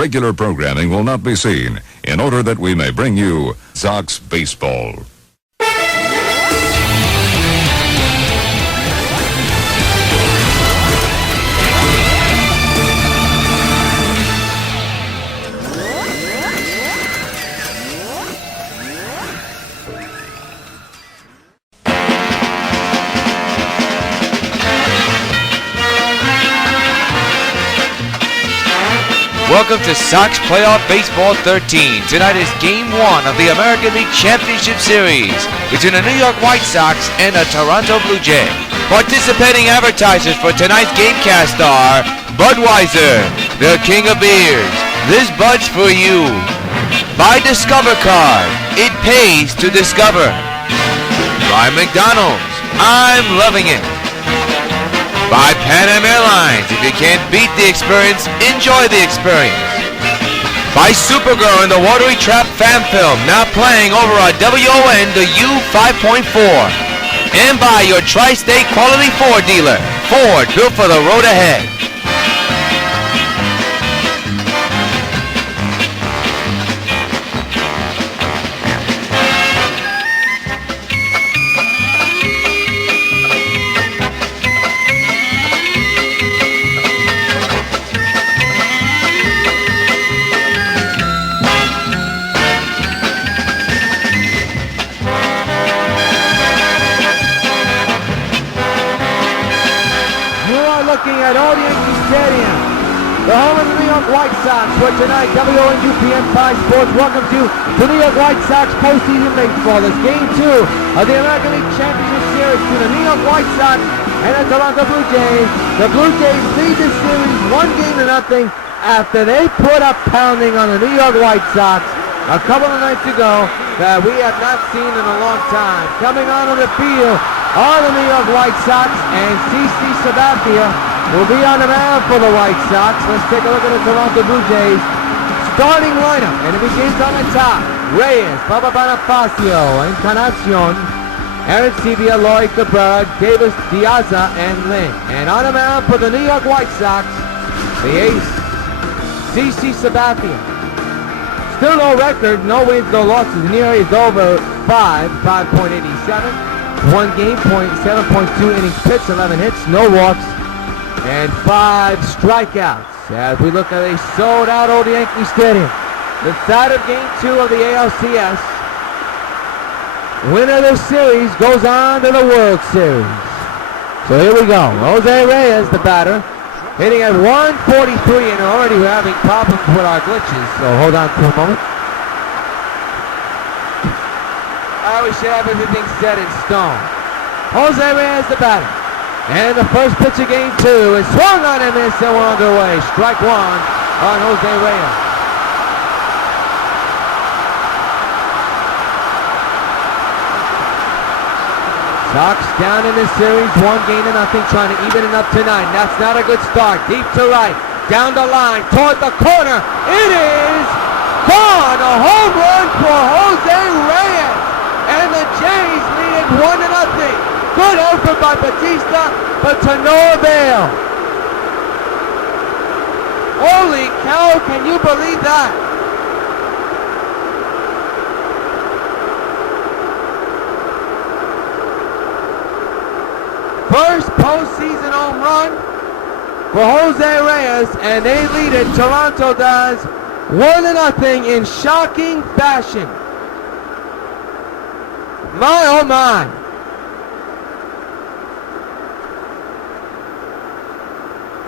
regular programming will not be seen in order that we may bring you Sox baseball. Welcome to Sox Playoff Baseball 13. Tonight is Game 1 of the American League Championship Series between the New York White Sox and the Toronto Blue Jays. Participating advertisers for tonight's gamecast are Budweiser, the king of beers. This Bud's for you. Buy Discover Card. It pays to discover. By McDonald's. I'm loving it. By Pan Am Airlines. If you can't beat the experience, enjoy the experience. By Supergirl and the Watery Trap fan film, now playing over on WON the U5.4. And by your Tri-State Quality Ford dealer. Ford, built for the road ahead. At Yankee Stadium, the home of the New York White Sox, where tonight WON 5 Sports welcomes you to New York White Sox postseason baseball. This Game 2 of the American League Championship Series between the New York White Sox and the Toronto Blue Jays. The Blue Jays lead this series 1-0 after they put a pounding on the New York White Sox a couple of nights ago that we have not seen in a long time. Coming onto the field are the New York White Sox, and CC Sabathia will be on the mound for the White Sox. Let's take a look at the Toronto Blue Jays starting lineup, and it begins on the top. Rios, Papa Bonifacio, Encarnacion, Aaron Sevilla, Lloyd Cabrera, Davis, Diaza, and Lynn. And on the mound for the New York White Sox, the ace, CC Sabathia. Still no record, no wins, no losses. In here he's over 5.87. 1 game point, 7.2 innings pitched, 11 hits, no walks, and 5 strikeouts. As we look at a sold-out old Yankee Stadium, the start of Game 2 of the ALCS. Winner of this series goes on to the World Series. So here we go. Jose Rios, the batter, hitting at 143, and already we're having problems with our glitches. So hold on for a moment. We should have everything set in stone. Jose Rios, the batter. And the first pitch of Game 2 is swung on and missed, and we're underway. Strike 1 on Jose Rios. Sox down in this series, 1-0, trying to even it up tonight. That's not a good start. Deep to right, down the line, toward the corner. It is gone. A home run for Jose Rios. And the Jays lead it 1-0. Good effort by Batista, but to no avail. Holy cow, can you believe that? First postseason home run for Jose Rios, and they lead it. Toronto does 1-0 in shocking fashion. My, oh my.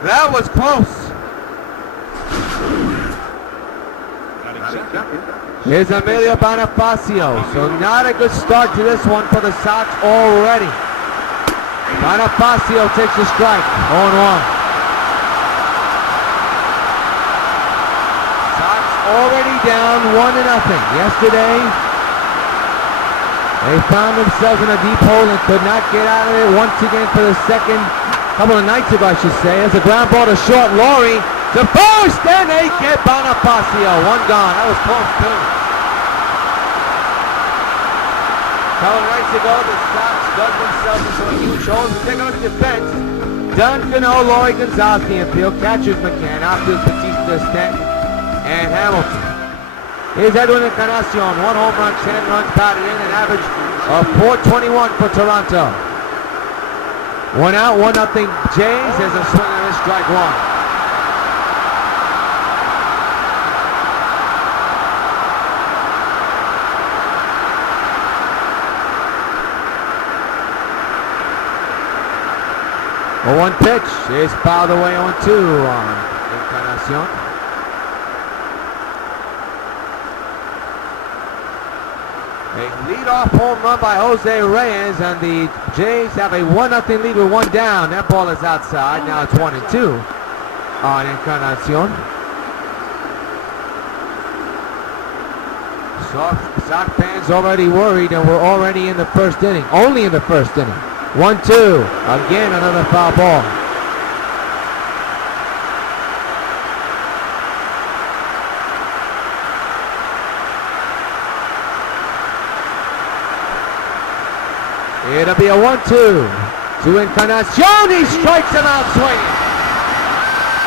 That was close. Here's Emilio Bonifacio. So not a good start to this one for the Sox already. Bonifacio takes a strike. 0-1. Sox already down 1-0. Yesterday, they found themselves in a deep hole and could not get out of it once again for the second, couple of nights ago I should say. As a ground ball to short, Laurie to first, and they get Bonifacio. 1 gone. That was close too. A couple of nights ago, the Sox dug themselves into a huge hole. If you take a look at the defense, Duncan, Laurie, Gonzalez, the infield, catchers McCann, outfield Batista, Stanton, and Hamilton. Here's Edwin Encarnacion, 1 home run, 10 runs batted in, an average of .421 for Toronto. 1 out, 1-0 Jays. There's a swing and a strike one. A 1 pitch is fouled away on 2 on Encarnacion. A leadoff home run by Jose Rios, and the Jays have a 1-0 lead with 1 down. That ball is outside. Now it's 1-2 on Encarnacion. Sox fans already worried, and we're already in the first inning. Only in the first inning. 1-2. Again, another foul ball. It'll be a 1-2 to Encarnacion. He strikes him out swinging.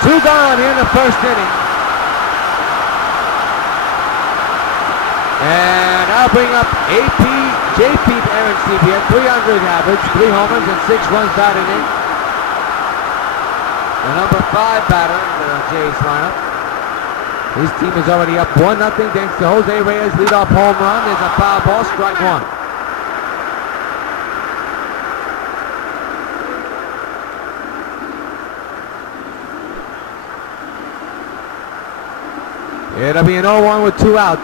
2 gone here in the first inning. And I'll bring up JP Arancibia, 300 average, 3 homers and 6 runs batted in. The number 5 batter in the Jays lineup. His team is already up 1-0 thanks to Jose Rios' leadoff home run. There's a foul ball, strike 1. It'll be an 0-1 with 2 outs.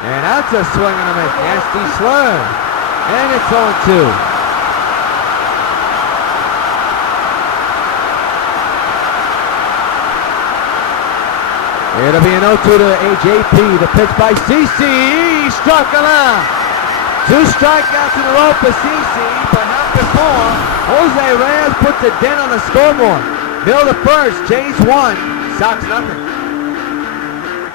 And that's a swing and a miss. Nasty slurve. And it's 0-2. It'll be an 0-2 to AJP. The pitch by CC. He struck him out. 2 strikeouts in a row for CC, but not before. Jose Rios puts a dent on the scoreboard. Middle to first. Jays 1. Sox nothing.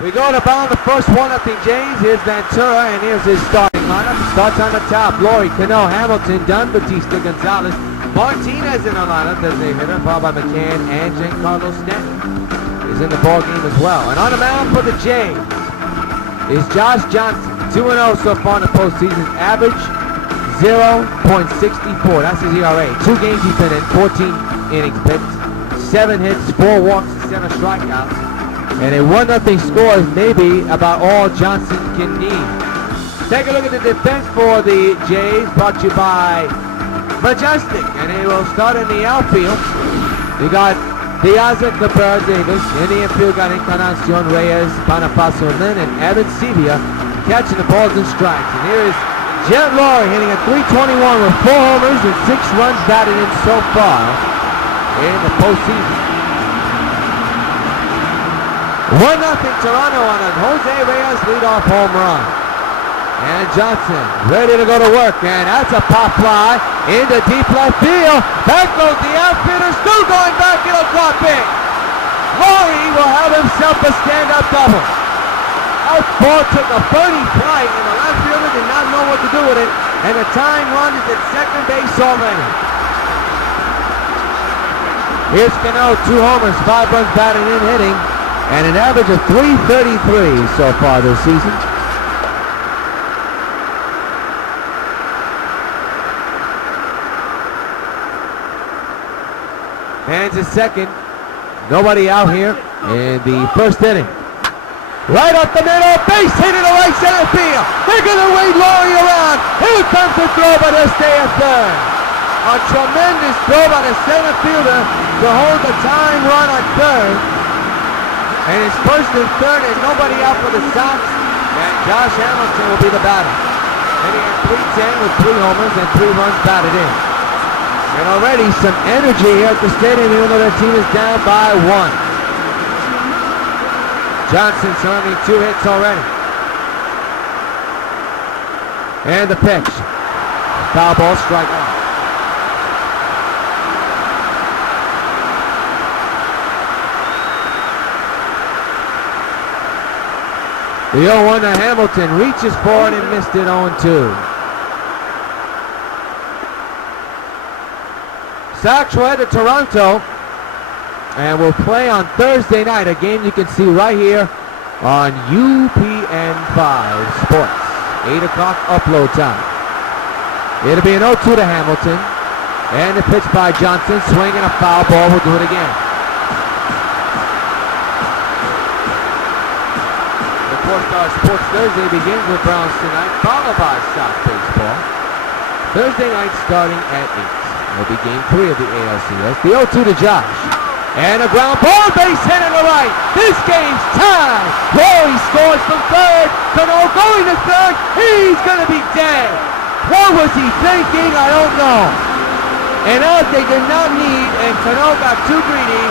We go to bottom the first 1-0 Jays. Here's Ventura, and here's his starting lineup. Starts on the top. Laurie, Cano, Hamilton, Dunn, Batista, Gonzalez. Martinez in the lineup as a hitter, followed by McCann, and Giancarlo Stanton is in the ball game as well. And on the mound for the Jays is Josh Johnson. 2-0 so far in the postseason. Average 0.64. That's his ERA. 2 games he's been in, 14 innings pitched, 7 hits, 4 walks, and 7 strikeouts. And a 1-0 score is maybe about all Johnson can need. Take a look at the defense for the Jays, brought to you by Majestic. And they will start in the outfield. We got Piazza, Cabrera, Davis. In the infield, got Encarnacion, Reyes, Bonifacio, Lynn, and Arancibia catching the balls and strikes. And here is Jet Laurie hitting a .321 with 4 homers and 6 runs batted in so far in the postseason. 1-0 Toronto on a Jose Rios leadoff home run. And Johnson ready to go to work, and that's a pop fly into deep left field. Back goes the outfielder, still going back, it'll drop in. Laurie will have himself a stand-up double. Outball took a birdie flight, and the left fielder did not know what to do with it, and the tying run is at second base already. Here's Cano, 2 homers, 5 runs batted in, hitting, and an average of .333 so far this season. Hands at second. Nobody out here in the first inning. Right up the middle, base hit in the right center field. They're going to wait Laurie around. Here comes the throw, but they'll stay at third. A tremendous throw by the center fielder to hold the tying run on third. And it's first and third, and nobody out for the Sox. And Josh Hamilton will be the batter. Hitting at .310 with 3 homers and 3 runs batted in. And already some energy here at the stadium, even though their team is down by 1. Johnson surrounding 2 hits already. And the pitch. Foul ball, strike 1. The 0-1 to Hamilton, reaches for it and missed it. 0-2. Sox will head to Toronto and will play on Thursday night, a game you can see right here on UPN 5 Sports. 8 o'clock upload time. It'll be an 0-2 to Hamilton. And the pitch by Johnson, swinging a foul ball. We'll do it again. The 4-Star Sports Thursday begins with Browns tonight, followed by Sox baseball. Thursday night starting at 8. It'll be game 3 of the ALCS. The 0-2 to Josh. And a ground ball, base hit on the right. This game's tied. Rory scores from third. Cano going to third. He's going to be dead. What was he thinking? I don't know. And out they did not need, and Cano got too greedy.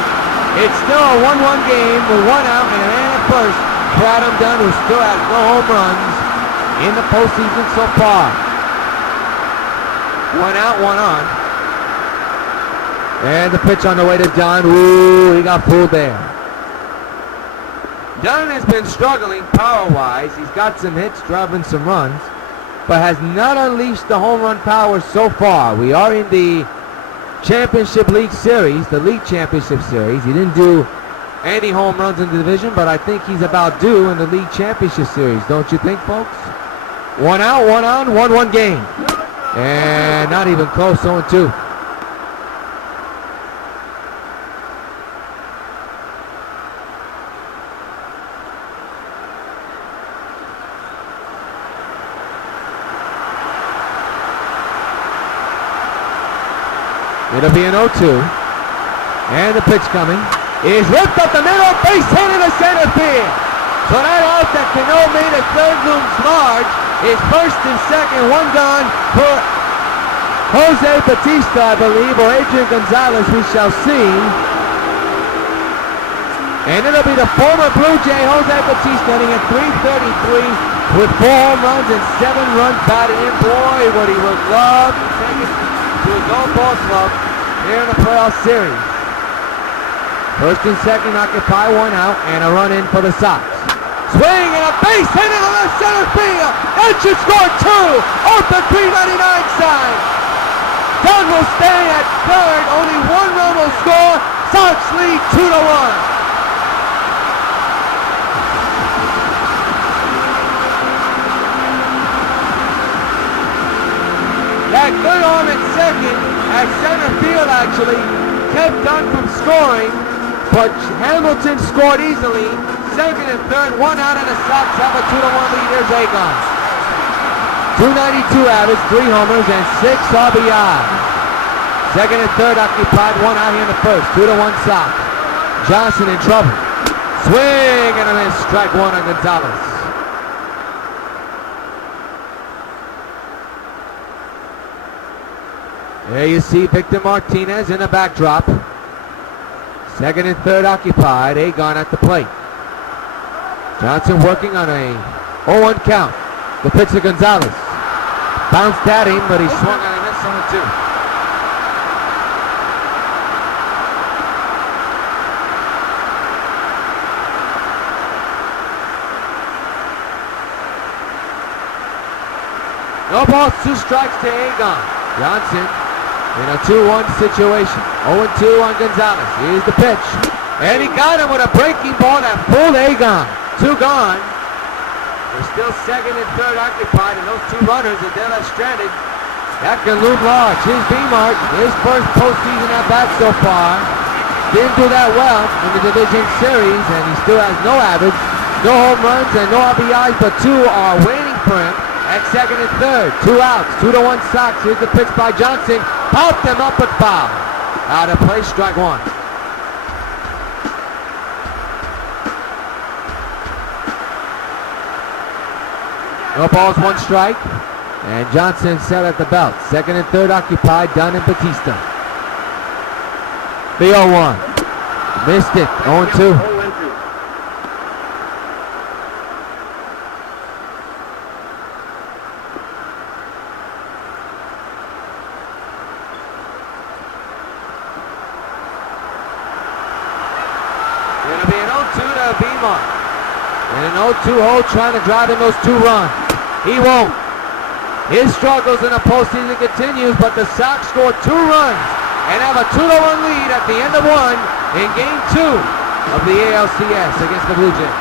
It's still a 1-1 game with 1 out and a man at first. Adam Dunn, who still has no home runs in the postseason so far. 1 out, 1 on. And the pitch on the way to Dunn. Ooh, he got fooled there. Dunn has been struggling power-wise. He's got some hits, driving some runs, but has not unleashed the home run power so far. We are in the Championship League Series, the League Championship Series. He didn't do any home runs in the division, but I think he's about due in the League Championship Series. Don't you think, folks? 1 out, 1 on, 1-1 game. And not even close, 0-2. It'll be an 0-2. And the pitch coming is ripped up the middle, base hit in the center field. So that out that Cano made a third looms large is first and second, 1 gone for Jose Bautista, I believe, or Adrian Gonzalez, we shall see. And it'll be the former Blue Jay, Jose Bautista, hitting at .333 with 4 home runs and 7 runs batted in. Boy, what he would love to take it to his own ball club here in the playoff series. First and second occupy, 1 out, and a run in for the Sox. Swing and a base hit in the left center field. That should score 2 off the .399 side. Dunn will stay at third. Only 1 run will score. Sox lead 2-1. That good arm at second, at center field actually, kept Dunn from scoring, but Hamilton scored easily. Second and third, 1 out, and the Sox have a 2-1 lead. Here's Agon. 292 average, 3 homers, and 6 RBI. Second and third occupied, 1 out here in the first. 2-1 Sox. Johnson in trouble. Swing and a miss. Strike 1 on Gonzalez. There you see Victor Martinez in the backdrop. Second and third occupied. Agon at the plate. Johnson working on a 0-1 count. The pitch to Gonzalez. Bounced at him, but he swung on a miss on 2. No balls, 2 strikes to Agon. Johnson in a 2-1 situation. 0-2 on Gonzalez. Here's the pitch. And he got him with a breaking ball that fooled Agon. 2 gone. They're still second and third occupied, and those 2 runners are there left stranded. That can loom large. Here's B-Mark. His first postseason at bat so far. Didn't do that well in the division series, and he still has no average, no home runs, and no RBIs, but 2 are waiting for him at second and third. 2 outs, 2-1 Sox. Here's the pitch by Johnson. Popped them up but foul. Out of play, strike 1. No balls, 1 strike. And Johnson set at the belt. Second and third occupied, Dunn and Bautista. The 0-1. Missed it, 0-2. It'll be an 0-2 to B-Mark. And an 0-2 hole trying to drive in those 2 runs. He won't. His struggles in the postseason continues, but the Sox score 2 runs and have a 2-1 lead at the end of 1 in Game 2 of the ALCS against the Blue Jays.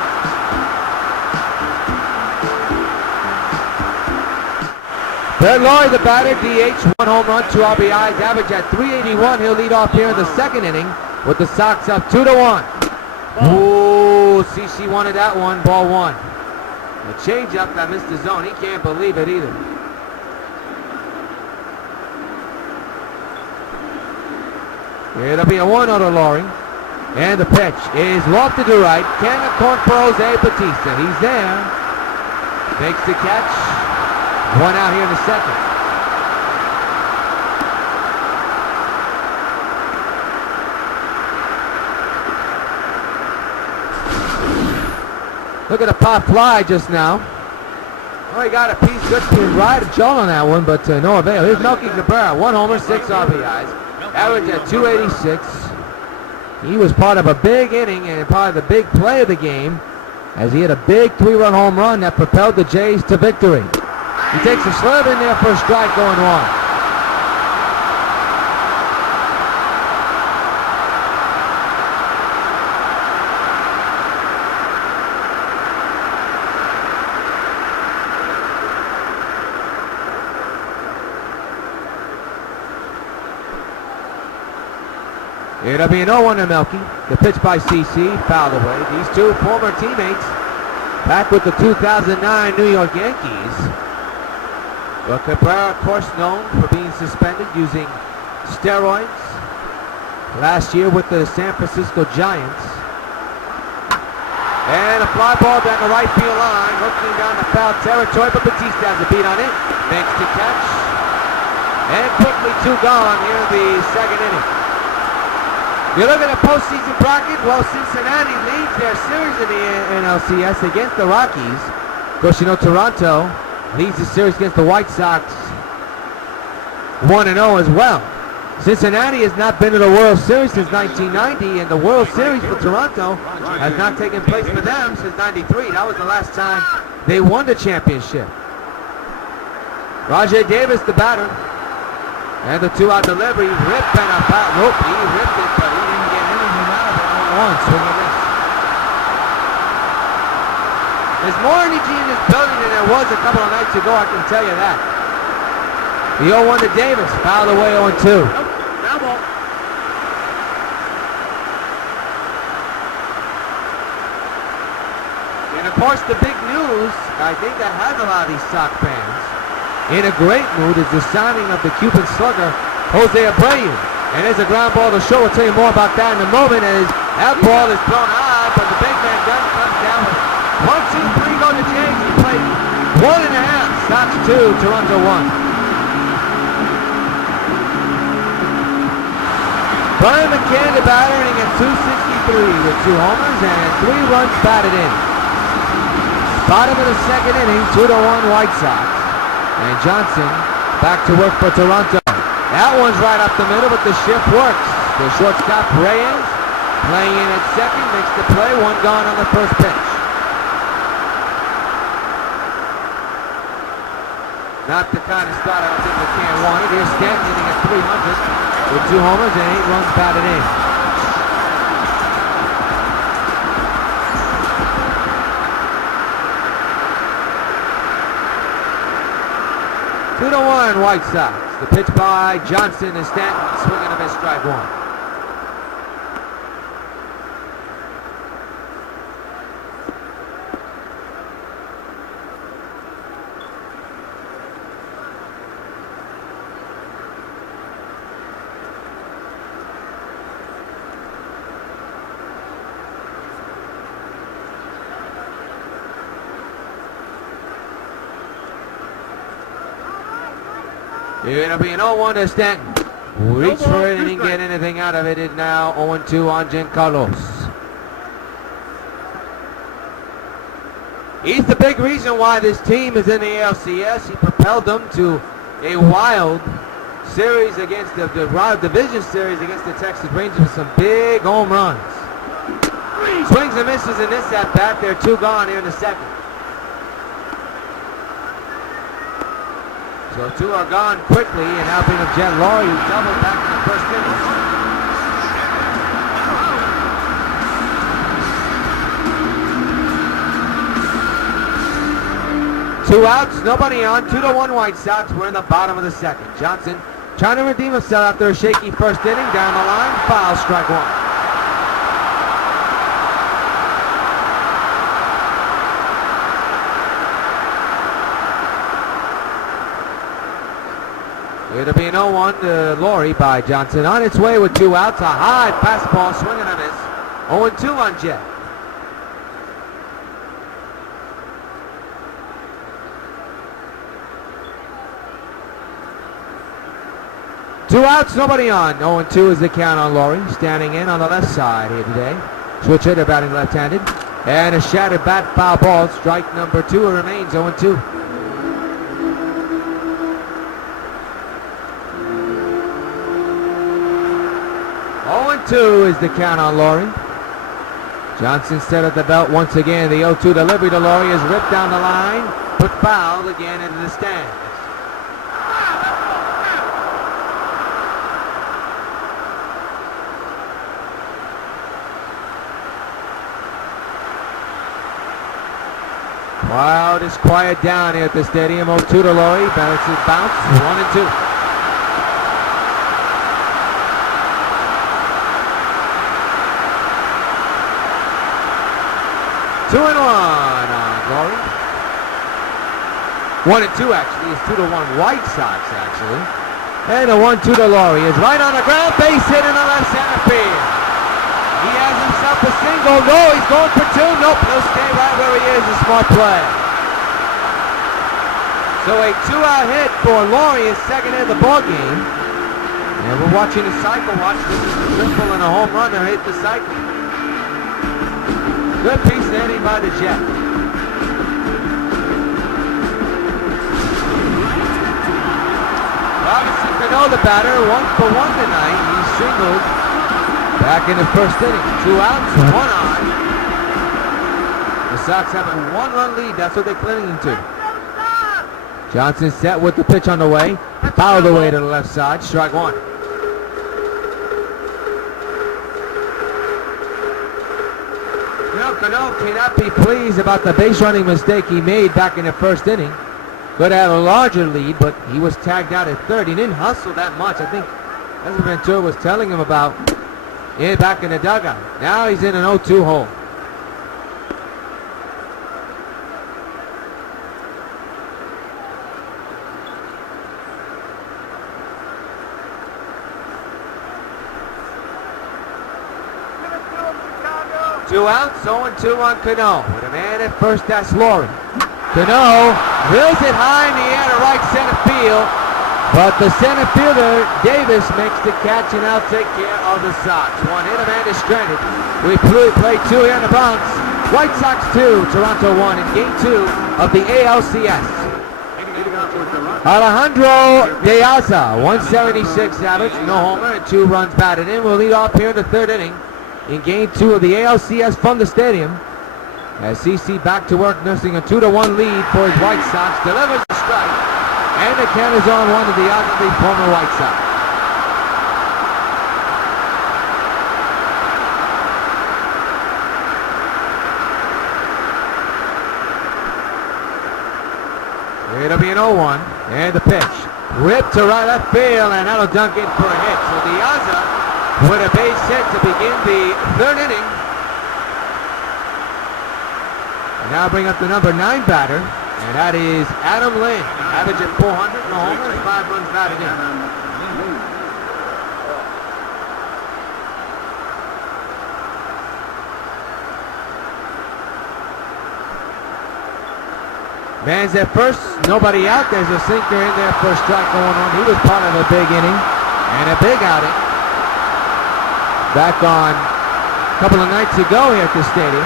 Ted Laurie, the batter, DH, 1 home run, 2 RBIs, average at 381. He'll lead off here in the second inning with the Sox up 2-1. Ooh, CC wanted that one, ball 1. A changeup that missed the zone. He can't believe it either. It'll be a 1-0 to Laurie. And the pitch is lofted to right. Can the corn for Jose Bautista. He's there. Makes the catch. 1 out here in the second. Look at the pop fly just now. Oh, he got a piece, good ride of Joel on that one, but no avail. Here's Melky Cabrera, 1 homer, 6 RBIs. Average at 286. He was part of a big inning and part of the big play of the game as he had a big 3-run home run that propelled the Jays to victory. He takes a slurve in there for a strike going 1. It'll be an 0-1 to Melky. The pitch by CC, fouled away. These two former teammates back with the 2009 New York Yankees. Well, Cabrera, of course, known for being suspended using steroids last year with the San Francisco Giants. And a fly ball down the right field line, hooking down the foul territory, but Bautista has a beat on it. Makes the catch. And quickly 2 gone here in the second inning. You look at the postseason bracket, well, Cincinnati leads their series in the ALCS against the Rockies. Of course, you know Toronto leads the series against the White Sox 1-0 as well. Cincinnati has not been to the World Series since 1990, and the World Series for Toronto has not taken place for them since 93. That was the last time they won the championship. Rajay Davis, the batter. And the 2-out delivery, ripped and a foul. Nope, he ripped it, but he didn't get anything out of it on 1 swing and miss. There's more energy in this building than there was a couple of nights ago, I can tell you that. The 0-1 to Davis, fouled away 0-2. Foul ball. And of course, the big news, I think that has a lot of these Sox fans in a great mood, is the signing of the Cuban slugger, Jose Abreu. And there's a ground ball to show. We'll tell you more about that in a moment as that ball is thrown high, but the big man gun comes down with it. 1, 2, 3 go to Jays. He played 1.5. Sox 2, Toronto 1. Brian McCann, the batter, hitting at 263 with 2 homers and 3 runs batted in. Bottom of the second inning, 2-1 White Sox. And Johnson back to work for Toronto. That one's right up the middle, but the shift works. The shortstop, Rios, playing in at second, makes the play. 1 gone on the first pitch. Not the kind of start I don't think McCann wanted. Here's Stanton hitting at 300 with 2 homers and 8 runs batted in. To 1 White Sox. The pitch by Johnson and Stanton, swinging a miss, strike 1. It'll be an 0-1 to Stanton. Reach for it and didn't get anything out of it. It's now 0-2 on Giancarlos. He's the big reason why this team is in the ALCS. He propelled them to a wild series against the division series against the Texas Rangers with some big home runs. Swings and misses in this at bat. There are 2 gone here in the second. So 2 are gone quickly, and now being of Ted Laurie, who doubled back in the first inning. 2 outs, nobody on. 2-1 White Sox. We're in the bottom of the second. Johnson trying to redeem himself after a shaky first inning. Down the line, foul, strike one. It'll be an 0-1 to Laurie by Johnson. On its way with 2 outs. A high fastball, swing and a miss. 0-2 on Jet. Two outs, nobody on. 0-2 is the count on Laurie. Standing in on the left side here today. Switch hitter batting left-handed. And a shattered bat, foul ball. Strike number 2. It remains 0-2. Two is the count on Laurie. Johnson set at the belt once again. The 0-2 delivery to Laurie is ripped down the line, put foul again into the stands. Crowd is quiet down here at the stadium. 0-2 to Laurie. Balances bounce. 1-2. 2-1 on Laurie. 1-2 actually. It's 2-1 White Sox actually. And a 1-2 to Laurie is right on the ground. Base hit in the left center field. He has himself a single. No, he's going for 2. Nope, he'll stay right where he is. A smart play. So a 2-out hit for Laurie, his second hit of the ball game. And we're watching the cycle. Watch, this is a triple and a home run to hit the cycle. Good piece of hitting by the Jet. Robinson Cano, the batter, 1 for 1 tonight. He singled back in the first inning. 2 outs, 1 on. The Sox have a 1-run lead. That's what they're clinging to. Johnson set with the pitch on the way. Fouled away to the left side. Strike 1. Cano cannot be pleased about the base running mistake he made back in the first inning. Could have had a larger lead, but he was tagged out at third. He didn't hustle that much. I think that's what Ventura was telling him about back in the dugout. Now he's in an 0-2 hole. Two outs, 0-2 on Cano. With a man at first, that's Laurie. Cano drills it high in the air to right center field, but the center fielder, Davis, makes the catch, and I'll take care of the Sox. 1 hit, a man is stranded. We played 2 here in the Bronx. White Sox 2, Toronto 1 in Game 2 of the ALCS. Alejandro De Aza, 176 average, no homer, and 2 runs batted in. Will lead off here in the third inning in Game 2 of the ALCS from the stadium. As CC back to work, nursing a 2-1 lead for his White Sox. Delivers a strike, and the count is on 1 of the ugly former White Sox. It'll be an 0-1, and the pitch ripped to right left field, and that'll dunk in for a hit. So De Aza with a base hit to begin the third inning. And now bring up the number 9 batter, and that is Adam Lynn. Average at 400, no homers, 5 runs batted in. Man's at first, nobody out. There's a sinker in there for a strike going on. He was part of a big inning and a big outing back on a couple of nights ago here at the stadium.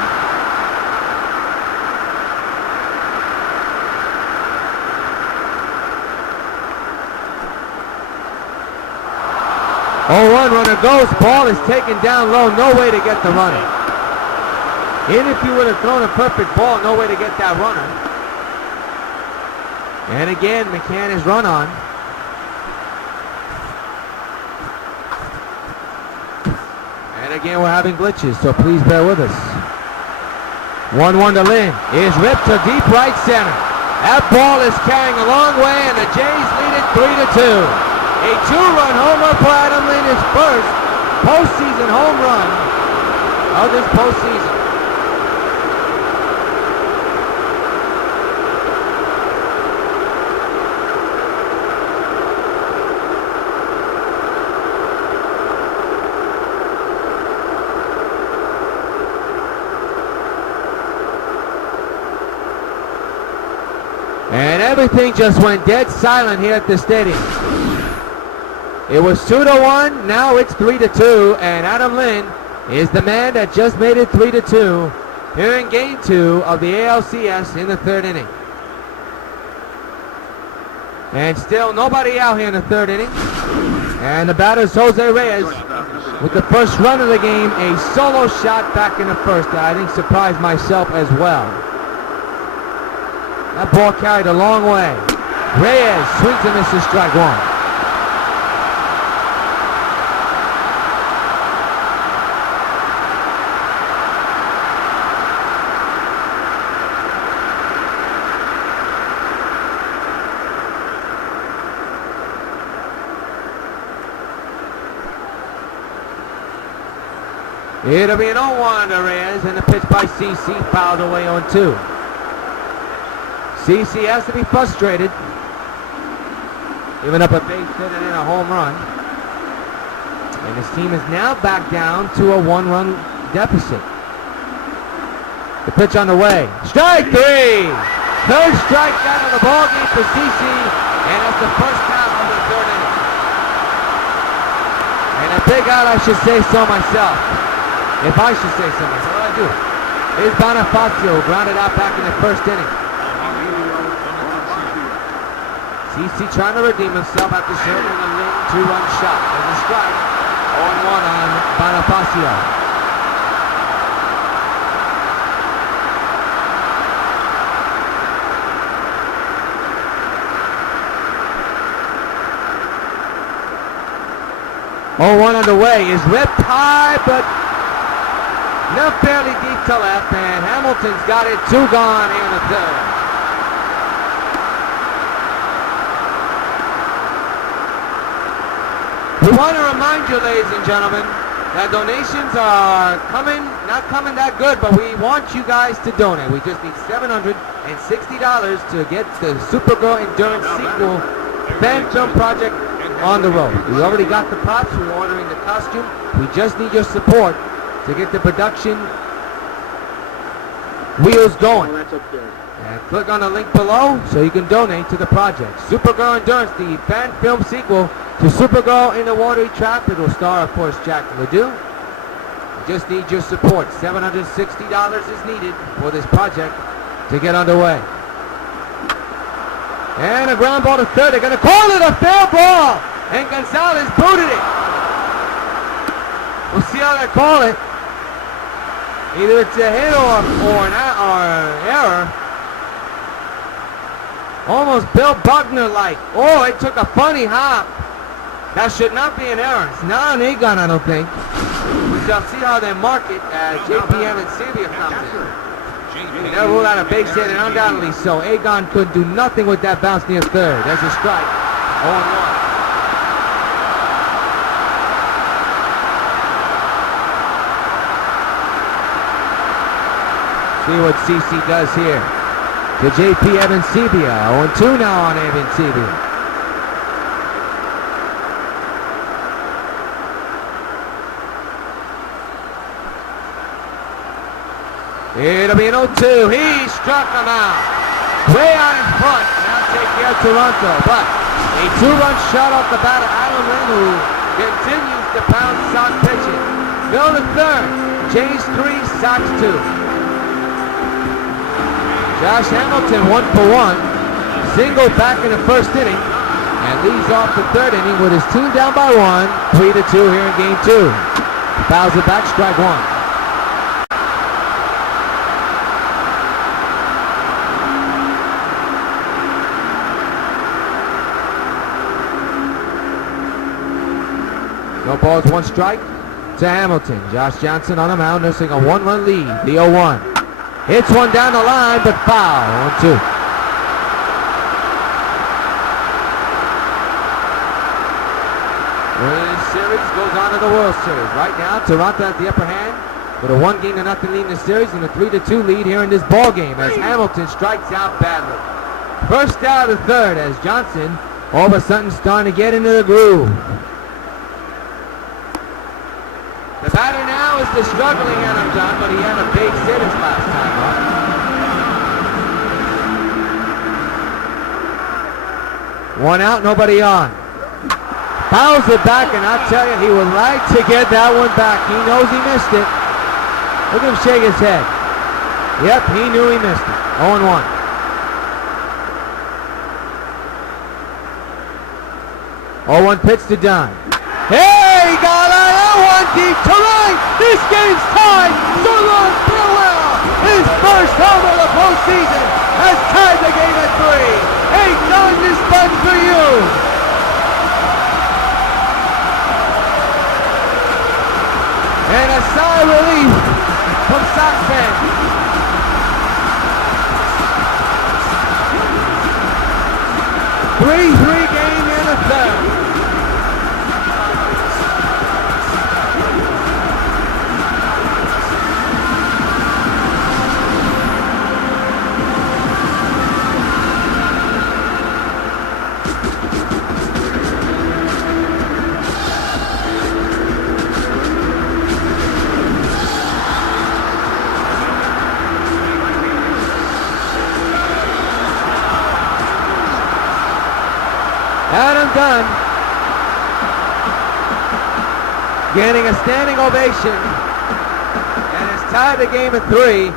Oh, runner goes. Ball is taken down low. No way to get the runner. Even if you would have thrown a perfect ball, no way to get that runner. And again, McCann is run on. And again, we're having glitches, so please bear with us. 1-1 to Lynn. Is ripped to deep right center. That ball is carrying a long way, and the Jays lead it 3-2. A 2-run home run for Adam Lynn, his first postseason home run of this postseason. And everything just went dead silent here at the stadium. It was 2-1, now it's 3-2, and Adam Lynn is the man that just made it 3-2 here in Game 2 of the ALCS in the third inning. And still nobody out here in the third inning. And the batter is Jose Rios with the first run of the game, a solo shot back in the first that I think surprised myself as well. That ball carried a long way. Reyes swings and misses, strike one. It'll be an 0-1 to Reyes, and the pitch by CC fouled away on 2. CC has to be frustrated, giving up a base hit and a home run. And his team is now back down to a 1-run deficit. The pitch on the way. Strike 3! Third strikeout of the ball game for CC, and that's the first out of the third inning. And a big out, I should say so myself. If I should say so myself, what do I do? Here's Bonifacio, grounded out back in the first inning. CC trying to redeem himself after serving a Lynn 2-run shot. There's a strike. 0-1 on Bonifacio. Oh, 1 underway is ripped high, but not fairly deep to left, and Hamilton's got it. 2 gone here in the third. We want to remind you, ladies and gentlemen, that donations are not coming that good, but we want you guys to donate. We just need $760 to get the Supergirl Endurance sequel fan film project on the road. We already got the props, we're ordering the costume. We just need your support to get the production wheels going. And click on the link below so you can donate to the project. Supergirl Endurance, the fan film sequel to Supergirl in the Watery Trap. It will star, of course, Jack LeDoux. We just need your support. $760 is needed for this project to get underway. And a ground ball to third. They're going to call it a fair ball. And Gonzalez booted it. We'll see how they call it. Either it's a hit or an error. Almost Bill Buckner-like. Oh, it took a funny hop. That should not be an error. It's not an A-gun, I don't think. We shall see how they mark it as JPM and Sabia comes in. They never ruled out a base hit, and undoubtedly so. A-gun could do nothing with that bounce near third. There's a strike. 0-1. See what CC does here to JP Evan-Sebia. 0-2 now on Evan-Sebia. It'll be an 0-2. He struck him out. Way out in front. Now take care of Toronto. But a 2-run shot off the bat of Adam Lynn, who continues to pound Sox pitching. Bill to third. Jays 3, Sox 2. Josh Hamilton 1 for 1. Single back in the first inning. And leads off the third inning with his team down by 1. 3-2 here in game 2. Fouls it back, strike 1. No balls, 1 strike to Hamilton. Josh Johnson on the mound, nursing a 1-run lead. The 0-1. Hits one down the line, but foul. 1-2. series goes on to the World Series. Right now, Toronto has the upper hand with a 1-0 lead in the series and a 3-2 lead here in this ball game as Hamilton strikes out badly. First out of the third as Johnson all of a sudden starting to get into the groove. The batter now is the struggling Adam Dunn, but he had a base hit his last time up. One out, nobody on. Fouls it back, and I'll tell you, he would like to get that one back. He knows he missed it. Look at him shake his head. Yep, he knew he missed it. 0-1. 0-1 pitch to Dunn. Hey, he got that one deep to right. This game's tied. So long, farewell. His first home of the postseason has tied the game at 3. Hey, Dunn, this one's for you. And a sigh of relief from Sox fans. Three game in the third. Adam Dunn getting a standing ovation and has tied the game at 3.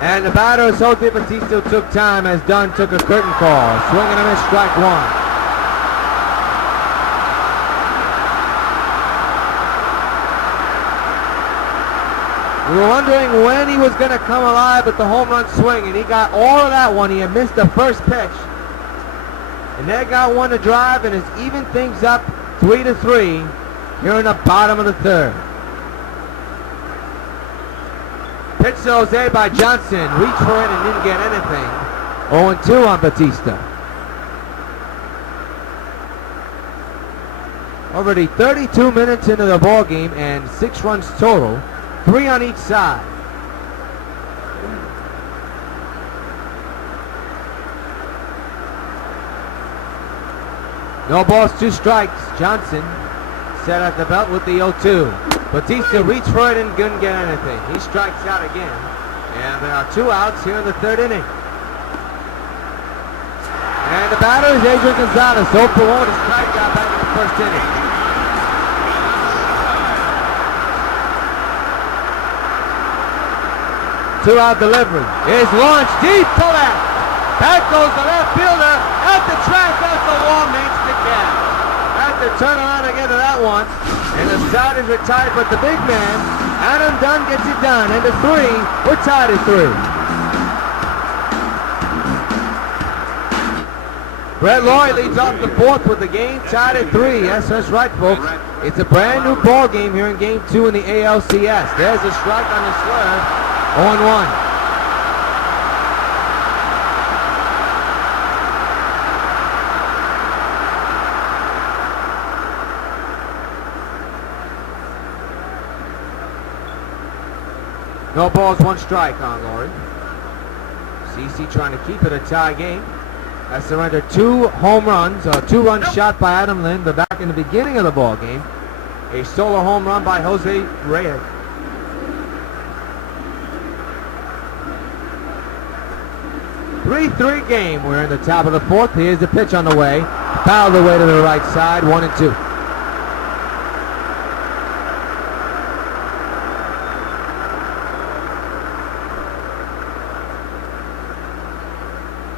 And the batter is Jose Bautista took time as Dunn took a curtain call. Swing and a miss, strike 1. We were wondering when he was going to come alive with the home run swing, and he got all of that one. He had missed the first pitch. And they got one to drive and has evened things up 3-3 here in the bottom of the third. Pitch to Jose by Johnson. Reached for it and didn't get anything. 0-2 on Bautista. Already 32 minutes into the ball game and 6 runs total. 3 on each side. No balls, 2 strikes. Johnson set at the belt with the 0-2. Bautista reached for it and couldn't get anything. He strikes out again. And there are 2 outs here in the third inning. And the batter is Adrian Gonzalez. 0-1 with a strikeout back in the first inning. Two-out delivery is launched deep to left. Back goes the left fielder at the track. That's the wall, makes the catch. Had to turn around and get to that one. And the side is retired, but the big man, Adam Dunn, gets it done. And the 3, we're tied at 3. Brett Laurie leads off the 4th with the game tied at 3. Yes, that's right, folks. It's a brand new ball game here in Game 2 in the ALCS. There's a strike on the slurve. 0-1. No balls, 1 strike on Laurie. CC trying to keep it a tie game. Has surrendered 2 home runs, a 2-run shot by Adam Lind, but back in the beginning of the ball game, a solo home run by Jose Rios. Three game. We're in the top of the 4th. Here's the pitch on the way. Fouled away to the right side. 1-2.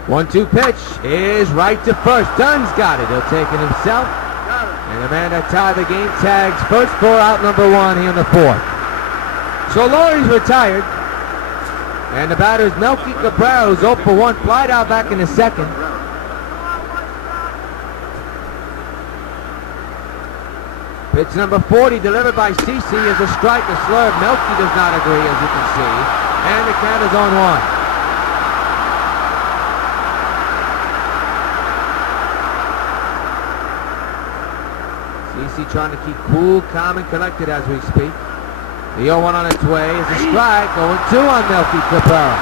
One-two pitch is right to first. Dunn's got it. He'll take it himself. And the man that tied the game tags first for out number 1 here in the 4th. So Laurie's retired. And the batter is Melky Cabrera, who's 0-1, flied out back in the 2nd. Pitch number 40 delivered by CC is a strike, a slurve. Melky does not agree, as you can see. And the count is on 1. DC trying to keep cool, calm, and collected as we speak. The 0-1 on its way is a strike. 0-2 on Melky Cabrera.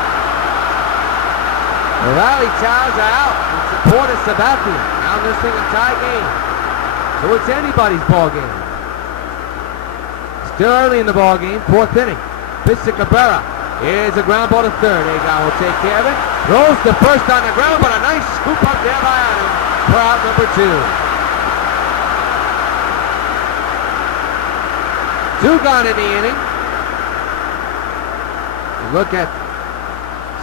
The rally towels are out in support of Sabathia. Now this thing a tie game. So it's anybody's ball game. Still early in the ball game, 4th inning. Pitch to Cabrera. Here's a ground ball to third. Agon will take care of it. Throws the first on the ground, but a nice scoop up there by Adam for out number 2. 2 gone in the inning. You look at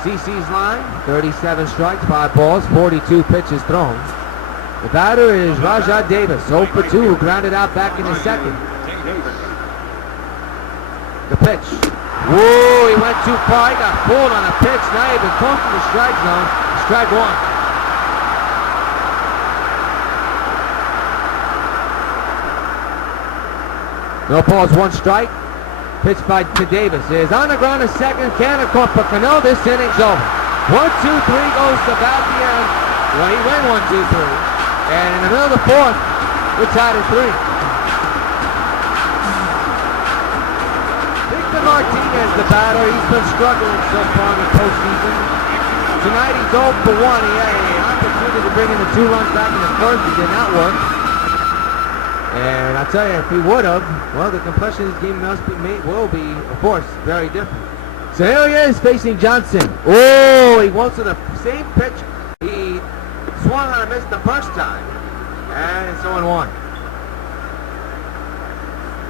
CC's line, 37 strikes, 5 balls, 42 pitches thrown. The batter is Rajah Davis, 0 for 2, grounded out back in the second. The pitch. Whoa, he went too far. He got pulled on a pitch. Now he's been close to the strike zone. Strike 1. No balls, 1 strike. Pitch by to Davis. Is on the ground a second. Cannon caught for Cano. This inning's over. 1, 2, 3 goes Sabathia. Well, he went 1, 2, 3. And in the middle of the 4th, we're tied at 3. Victor Martinez, the batter, he's been struggling so far in the postseason. Tonight he's 0 for 1. He had an opportunity to bring in the 2 runs back in the first. It did not work. And I tell you, if he would have, well, the complexion of this game will be, of course, very different. So here he is facing Johnson. Oh, he wants to the same pitch. He swung on a miss the first time. And it's 0-1.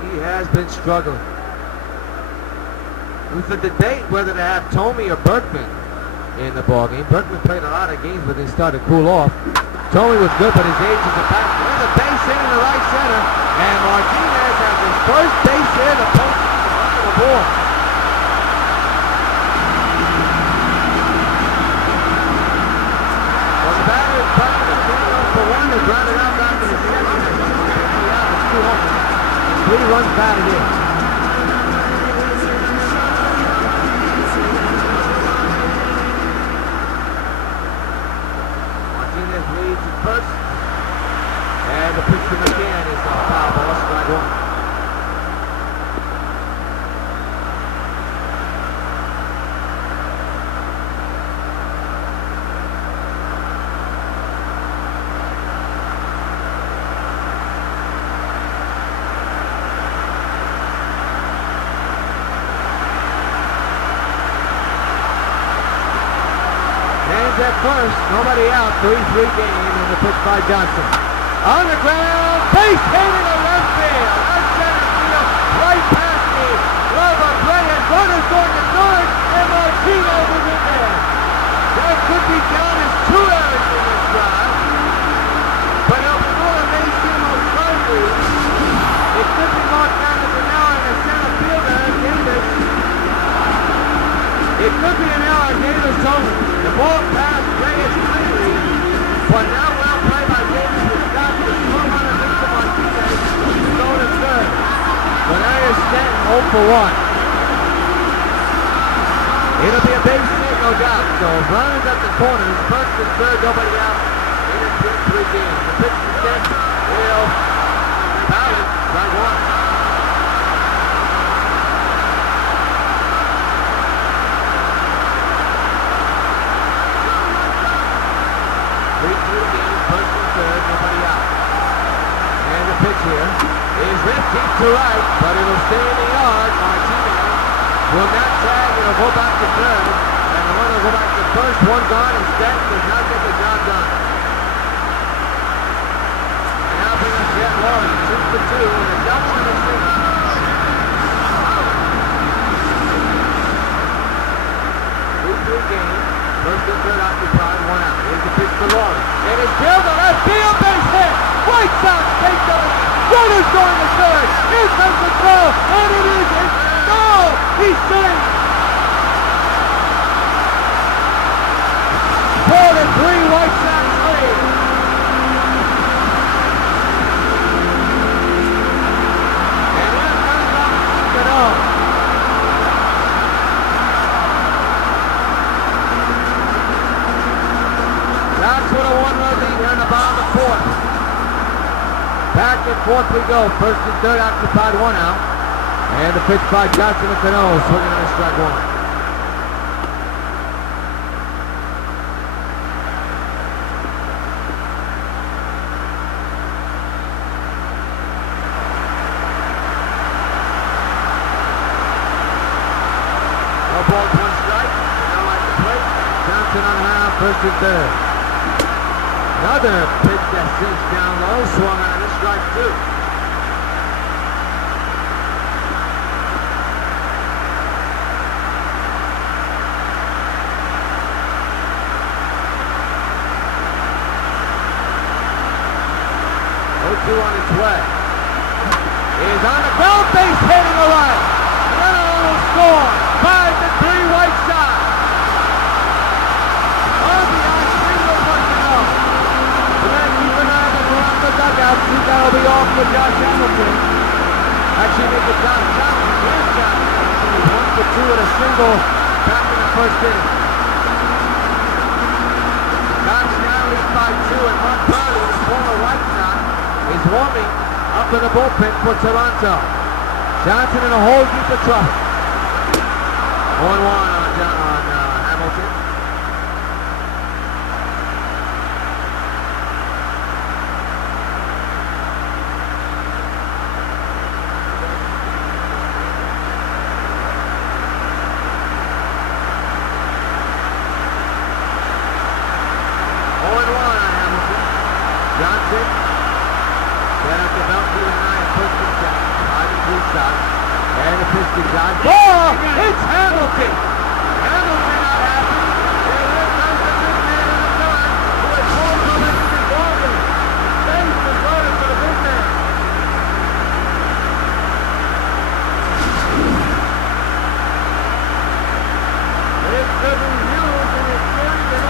He has been struggling. It was a debate whether to have Tomey or Berkman in the ballgame. Berkman played a lot of games, but then started to cool off. Tomey was good, but his age is a factor. There's a base hit in the right center, and Martinez has his first base hit of the postseason under the ball. Well, the batter is trying to clean up for 1 and grounded out back in the second. It's 2 homers. 3 runs batted in. First, and the pitch to McCann is a foul ball, strike 1. Hands at first, nobody out, 3-3 game. The pitch by Johnson. On the ground, base hit in the left field. Left center field, right past me. Glover playing, runners going to third, and Martinez is in there. That could be counted as 2 errors in this drive. But it'll be more than base hit most likely. It could be more counted as an error in the center fielder, Davis. It could be an error, Davis only. The ball passed Reyes clearly, but now well played by Davis with Scott to swung on a Victor Martinez to go to third. But now you're Stanton 0 for 1. It'll be a base hit, no doubt. So runners at the corners, first and third, nobody out in a 3-3 game. The pitch to Stanton will foul it, strike 1. Pitch here is ripped deep to right, but it'll stay in the yard. Martinez will not tag. It'll go back to third, and the runner will go back to first. 1 gone, and Stanton does not get the job done. And now bring up Jet Laurie, 2 for 2, and a double and a single. 3-3 game. First and third occupied, 1 out. Here's the pitch to Laurie. It is drilled to left field, base hit. White Sox take the lead. Runners going to third. Here comes the throw, and it is a goal. He's safe. 4-3 White Sox lead. And here comes Cano. Sox with a 1-run lead here in the bottom of the 4th. Back back and forth we go. First and third occupied, one out. And the pitch by Johnson to Cano, swinging on a strike one. No balls, one strike. They don't like the plate. Johnson on half, first and third. Another pitch that sinks down low, swung on a strike two. Two on its way. Is on the ground, base hitting a right. Another will score. 5-3 White Sox. RBI single one to go. Keep an eye on the Bronx dugout. See that'll be off for Josh Hamilton. Actually make it Josh Johnson. Here's Josh Hamilton. He's 1 for 2 with a single back in the first inning. Sox now lead by 2, and Mark Purdy, the former White Sox, is warming up in the bullpen for Toronto. Johnson in a hole deep of trouble. 1-1 on Hamilton. Johnson. Then up the belt to the 9, push the shot. 5-3 shot. And the pitch to John. Ball! It's Hamilton! Hamilton not happy. And here comes the big man in the gun who has pulled the electric bargain. Thanks for running for the big man. It's the reviews and it's very, very big.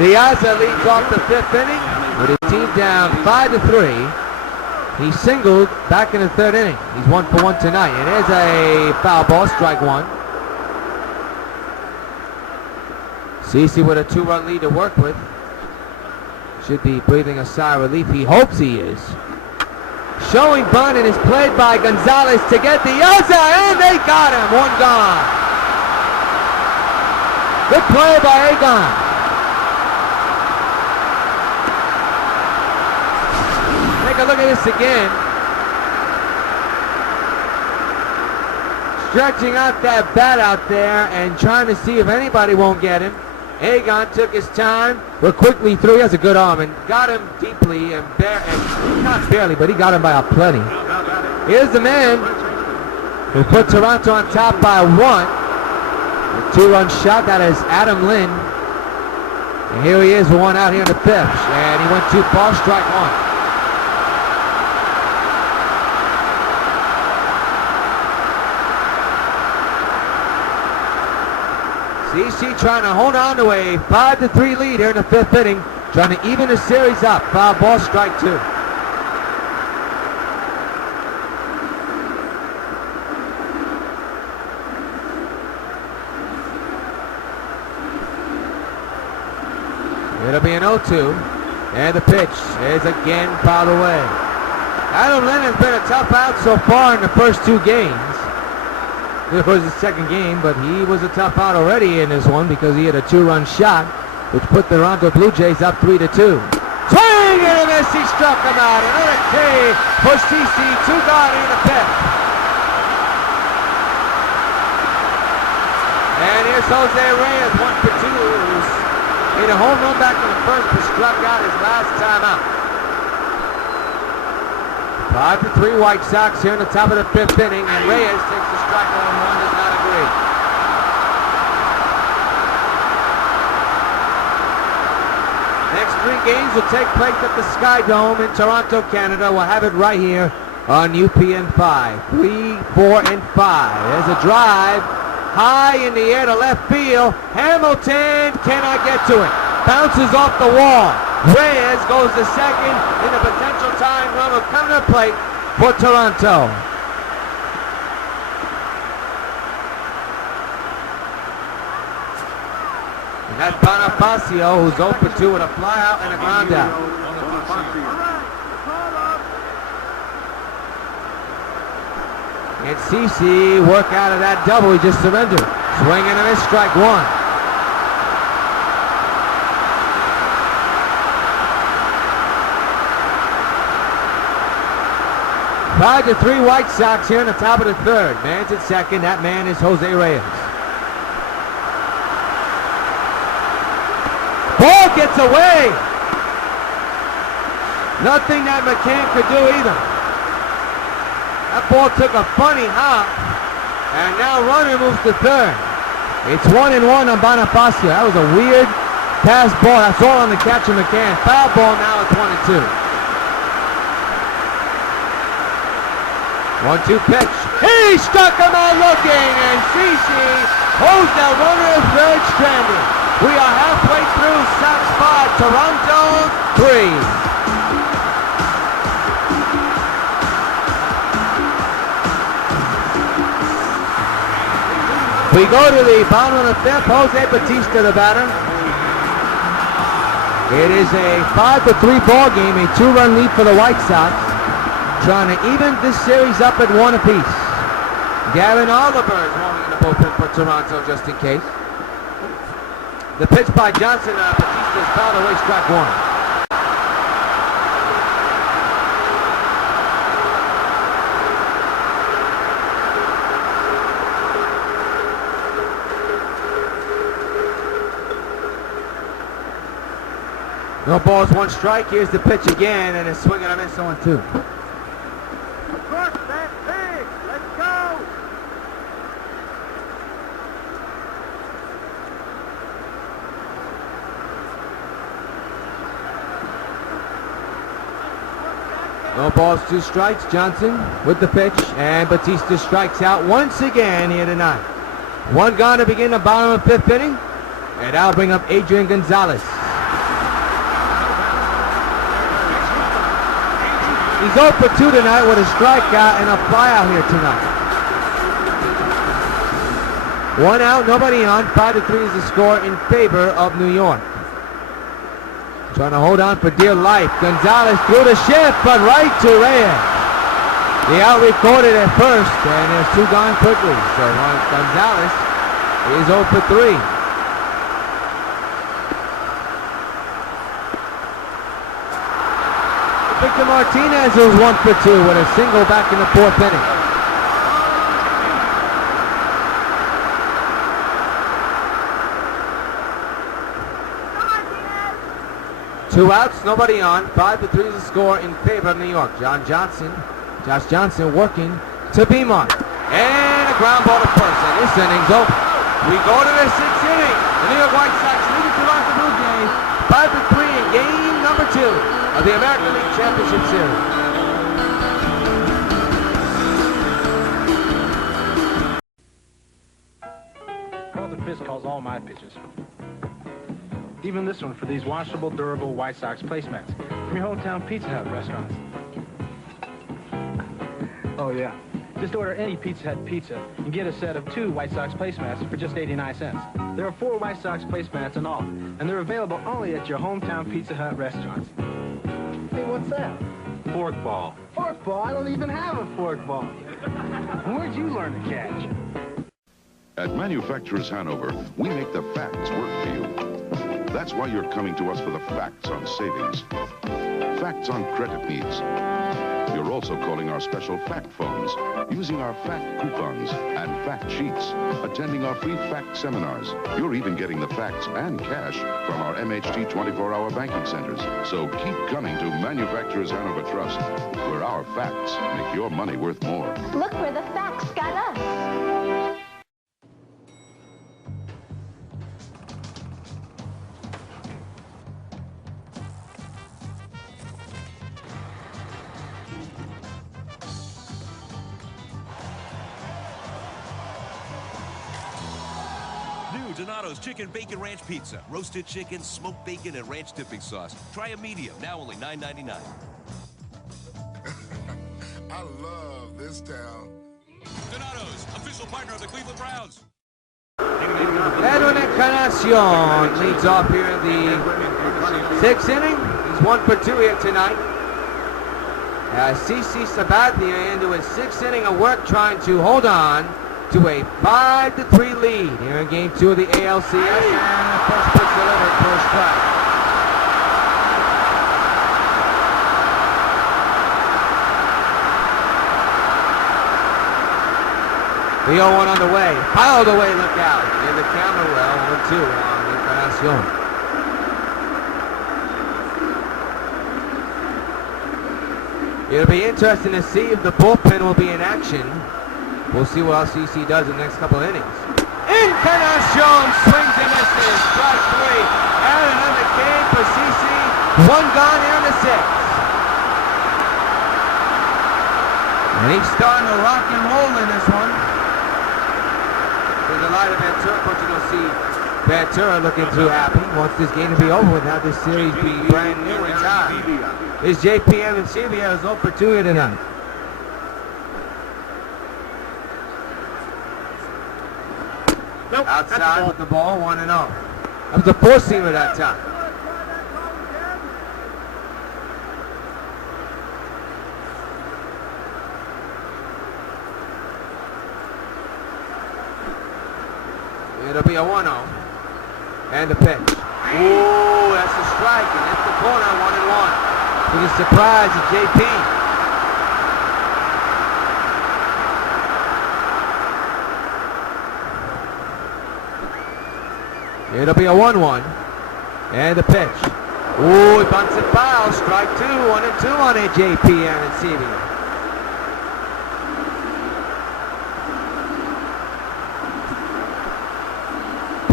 Piazza leads off the 5th inning with his team down 5-3. He singled back in the 3rd inning. He's 1 for 1 tonight. And there's a foul ball, strike one. CeCe with a 2-run lead to work with. Should be breathing a sigh of relief. He hopes he is. Showing bunt and is played by Gonzalez to get Piazza, and they got him. One gone. Good play by Egon. Take a look at this again. Stretching out that bat out there and trying to see if anybody won't get him. Egon took his time, but quickly threw. He has a good arm and got him deeply and not barely, but he got him by a plenty. Here's the man who put Toronto on top by 1. A 2-run shot. That is Adam Lynn. And here he is with 1 out here in the 5th. And he went too far, strike 1. CeCe trying to hold on to a 5-3 lead here in the 5th inning, trying to even the series up. Foul ball, strike 2. It'll be an 0-2, and the pitch is again fouled away. Adam Lynn has been a tough out so far in the first 2 games. It was his 2nd game, but he was a tough out already in this one because he had a 2-run shot, which put the Toronto Blue Jays up 3-2. Swing and a miss, he struck him out. Another K for CeCe, 2 gone in the 5th. And here's Jose Rios, 1 for 2. Hit a home run back in the 1st, but struck out his last time out. 5-3 White Sox here in the top of the 5th inning, and Reyes takes the strike on 1, does not agree. Next 3 games will take place at the Sky Dome in Toronto, Canada. We'll have it right here on UPN 5. 3, 4, and 5. There's a drive high in the air to left field. Hamilton cannot get to it. Bounces off the wall. Rios goes to second in the potential tying run of counter plate for Toronto. And that's Bonifacio, who's 0 for 2 with a fly out and a ground out. And CC work out of that double. He just surrendered. Swing and a miss, strike 1. 5-3 White Sox here in the top of the 3rd. Man's at second. That man is Jose Rios. Ball gets away. Nothing that McCann could do either. That ball took a funny hop. And now runner moves to 3rd. It's 1-1 on Bonifacio. That was a weird pass ball. That's all on the catcher McCann. Foul ball now. It's 1-2. 1-2 pitch. He struck him out looking, and CC holds that runner at 3rd stranded. We are halfway through Sox 5, Toronto 3. We go to the bottom of the 5th. Jose Bautista, the batter. It is a 5-3 ball game, a 2-run lead for the White Sox. Trying to even this series up at 1 apiece. Gavin Oliver is rolling in the bullpen for Toronto just in case. The pitch by Johnson, Bautista is fouled away, strike 1. No balls, 1 strike. Here's the pitch again, and it's swinging a miss on 2. No balls, 2 strikes. Johnson with the pitch, and Bautista strikes out once again here tonight. 1 gone to begin the bottom of 5th inning, and that'll bring up Adrian Gonzalez. He's 0 for 2 tonight with a strikeout and a flyout here tonight. 1 out, nobody on. 5-3 is the score in favor of New York. Trying to hold on for dear life. Gonzalez threw the shift, but right to Reyes. The out recorded at first, and there's 2 gone quickly. So Gonzalez is 0 for 3. Victor Martinez was 1 for 2 with a single back in the 4th inning. Two outs, nobody on. 5-3 is the score in favor of New York. Josh Johnson working to Beamon. And a ground ball to first. And this inning's over. We go to the 6th inning. The New York White Sox lead the Toronto Blue Jays 5-3 in game number 2 of the American League Championship Series. Carlton Fisk calls all my pitches. Even this one for these washable, durable White Sox placemats from your hometown Pizza Hut restaurants. Oh, yeah. Just order any Pizza Hut pizza and get a set of 2 White Sox placemats for just 89 cents. There are 4 White Sox placemats in all, and they're available only at your hometown Pizza Hut restaurants. Hey, what's that? Fork ball. Fork ball? I don't even have a fork ball. Where'd you learn to catch? At Manufacturers Hanover, we make the facts work for you. That's why you're coming to us for the facts on savings, facts on credit needs. You're also calling our special fact phones, using our fact coupons and fact sheets, attending our free fact seminars. You're even getting the facts and cash from our MHT 24-hour banking centers. So keep coming to Manufacturers Hanover Trust, where our facts make your money worth more. Look where the facts got us. Donato's Chicken Bacon Ranch Pizza. Roasted chicken, smoked bacon, and ranch dipping sauce. Try a medium, now only $9.99. I love this town. Donato's, official partner of the Cleveland Browns. Edwin Encarnacion leads off here in the 6th inning. He's 1 for 2 here tonight. CC Sabathia into his 6th inning of work trying to hold on to a 5-3 lead here in Game 2 of the ALCS. And the first pitch delivered for a strike. The 0-1 on the way. Piled away, look out. In the camera well, 1-2 on Encarnacion. It'll be interesting to see if the bullpen will be in action. We'll see what LCC does in the next couple of innings. Encarnacion swings and misses. Strike 3. And another game for CC. 1 gone here in the 6th. And he's starting to rock and roll in this one. There's a lot of Ventura, but you don't see Ventura looking too happy. Wants this game to be over with, have this series be brand new in time. This JPM and CBA is 0 for 2 here tonight. Nope, outside with the ball, 1-0. That was a 4-seamer that time. It'll be a 1-0. And the pitch. Ooh, that's a strike, and that's the corner, 1-1. To the surprise of JP. It'll be a 1-1. And the pitch. Ooh, he bunts it foul. Strike 2, 1-2 on a JPM and CB.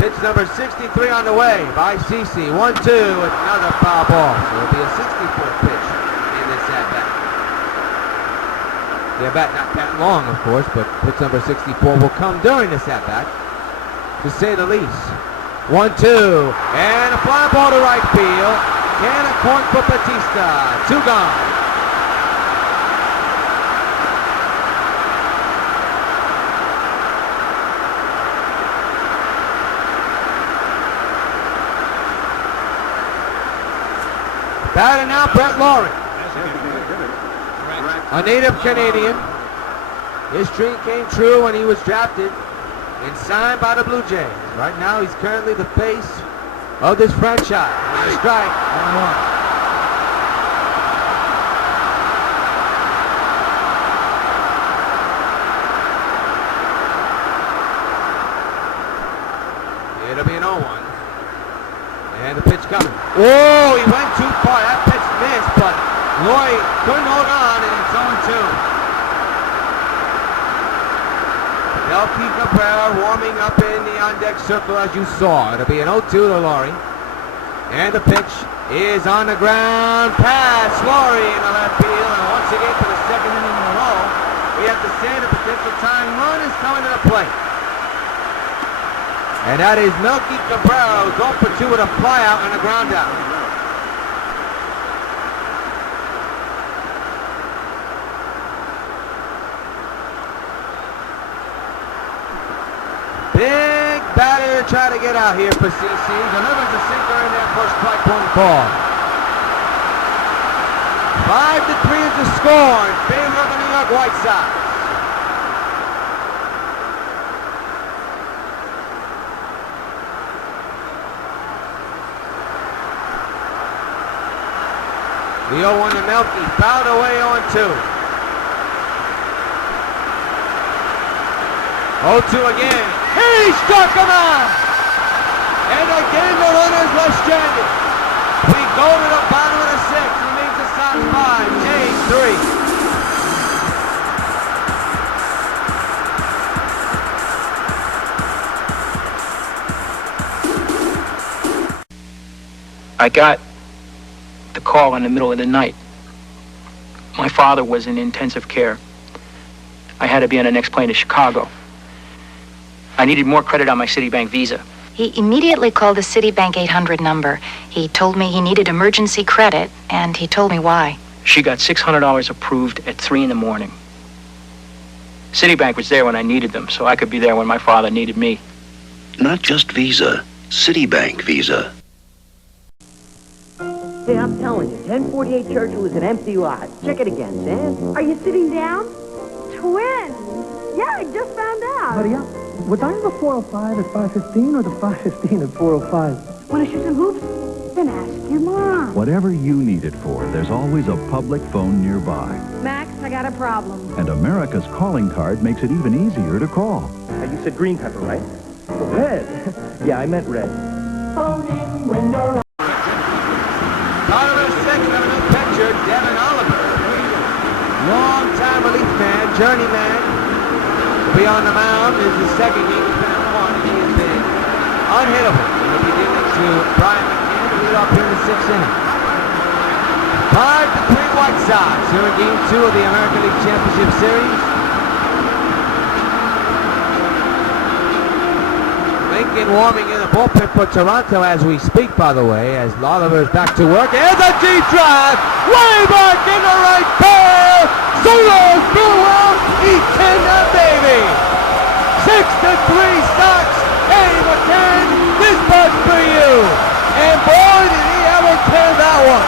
Pitch number 63 on the way by CC. 1-2 with another foul ball. So it'll be a 64th pitch in this at-bat. The at-bat not that long, of course, but pitch number 64 will come during this at-bat, to say the least. 1-2, and a fly ball to right field. Can a corn for Batista. 2 gone. Batting now, Brett Laurie. A native Canadian. His dream came true when he was drafted and signed by the Blue Jays. Right now, he's currently the face of this franchise. A strike, 1-1. It'll be an 0-1. And the pitch coming. Oh, he went too far. That pitch missed, but Laurie couldn't hold on, and it's 0-2. Yankee Cabrera warming up in the on-deck circle as you saw. It'll be an 0-2 to Laurie. And the pitch is on the ground. Pass Laurie in the left field. And once again for the 2nd inning in a row, we have to say the potential tying run is coming to the plate. And that is Melky Cabrera, who's 0 for 2 with a flyout and a ground out. Big batter trying to get out here for CC. Delivers a sinker in there for strike 1 call. 5-3 is the score in favor of the New York White Sox. The 0-1 to Melky, fouled away 0-2. 0-2 again. He struck him out! And again the runner's left stranded. We go to the bottom of the 6th. Remains the Sox 5, Jays 3. I got the call in the middle of the night. My father was in intensive care. I had to be on the next plane to Chicago. I needed more credit on my Citibank Visa. He immediately called the Citibank 800 number. He told me he needed emergency credit, and he told me why. She got $600 approved at 3 in the morning. Citibank was there when I needed them, so I could be there when my father needed me. Not just Visa, Citibank Visa. Hey, I'm telling you, 1048 Churchill is an empty lot. Check it again, Sam. Are you sitting down? Twins! Yeah, I just found out. Hurry up. Was I in the 405 at 5:15 or the 5:15 at 405? Want to shoot some hoops? Then ask your mom. Whatever you need it for, there's always a public phone nearby. Max, I got a problem. And America's calling card makes it even easier to call. You said green pepper, right? Red. Yeah, I meant red. Oliver second of a new pitcher, Devin Oliver. Long-time relief man, journeyman. Be on the mound is the second game. He's been at one. He has been unhittable. He'll be dealing to Brian McCann, who lead off here in the sixth inning. 5-3 White Sox here in Game 2 of the American League Championship Series. Lincoln warming in the bullpen for Toronto as we speak, by the way, as Oliver is back to work. Here's a deep drive, way back in the right field. Solos, farewell, eating that baby. 6-3 Sox. Hey, McCann, this one's for you. And boy, did he ever turn that one.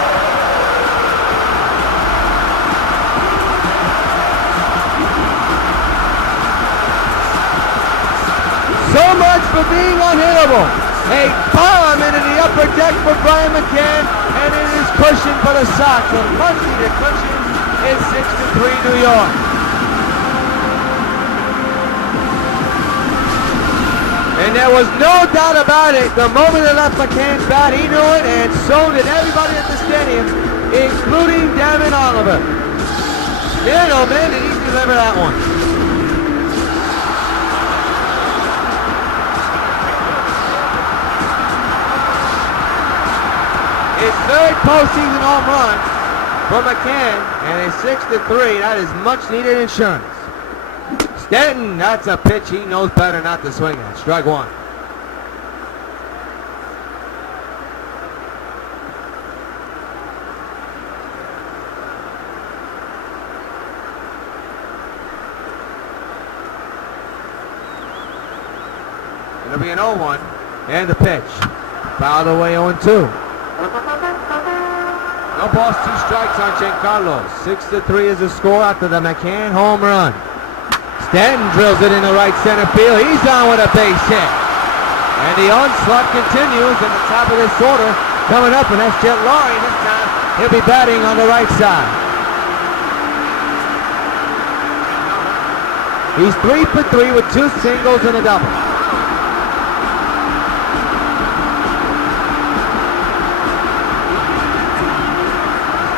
So much for being unhittable. A bomb into the upper deck for Brian McCann, and it is cushion for the Sox. A much-needed cushion is 6-3 New York. And there was no doubt about it. The moment it left McCann's bat, he knew it, and so did everybody at the stadium, including Devin Oliver. Man, oh man, did he deliver that one. His third postseason home run for McCann, and a 6-3. That is much-needed insurance. Stanton, that's a pitch he knows better not to swing at. Strike one. It'll be an 0-1, and the pitch. Fouled away 0-2. No balls, 2 strikes on Giancarlo. 6-3 is the score after the McCann home run. Stanton drills it in the right center field. He's on with a base hit. And the onslaught continues in the top of this order. Coming up, and that's Jet Laurie. This time, he'll be batting on the right side. He's 3 for 3 with 2 singles and a double.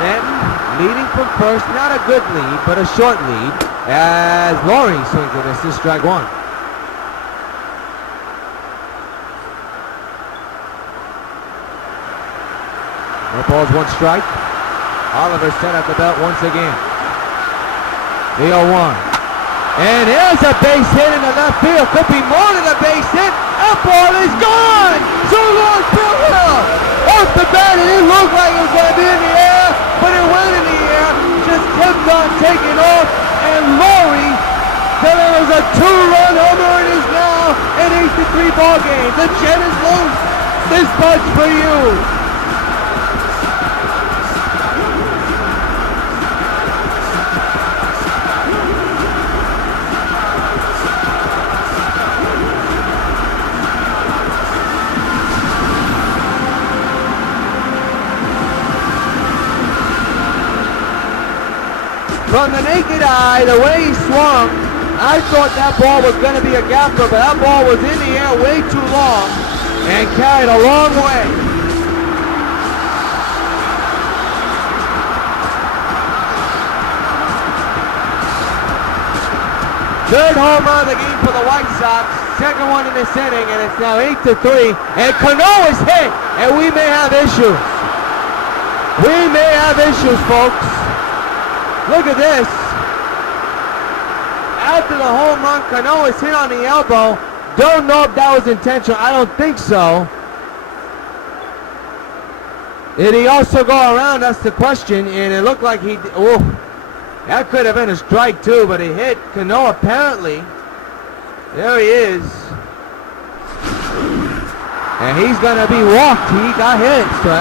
Stanton leading from first, not a good lead, but a short lead, as Laurie swings and misses. Strike one. No balls, 1 strike. Oliver set at the belt once again. The 0-1. And here's a base hit in the left field. Could be more than a base hit. That ball is gone. So long, Bill Hill. Off the bat, it didn't look like it was going to be in the air, but it went in the air. Just kept on taking off. And Laurie delivers a 2-run homer. It is now an 8-3 ball game. The Jet is loose. This punch for you. From the naked eye, the way he swung, I thought that ball was going to be a gapper, but that ball was in the air way too long and carried a long way. Third home run of the game for the White Sox, second one in this inning, and it's now 8-3. And Cano is hit, and we may have issues. We may have issues, folks. Look at this. After the home run, Cano is hit on the elbow. Don't know if that was intentional. I don't think so. Did he also go around? That's the question. And it looked like he... Oh, that could have been a strike too, but he hit Cano apparently. There he is. And he's going to be walked. He got hit. So,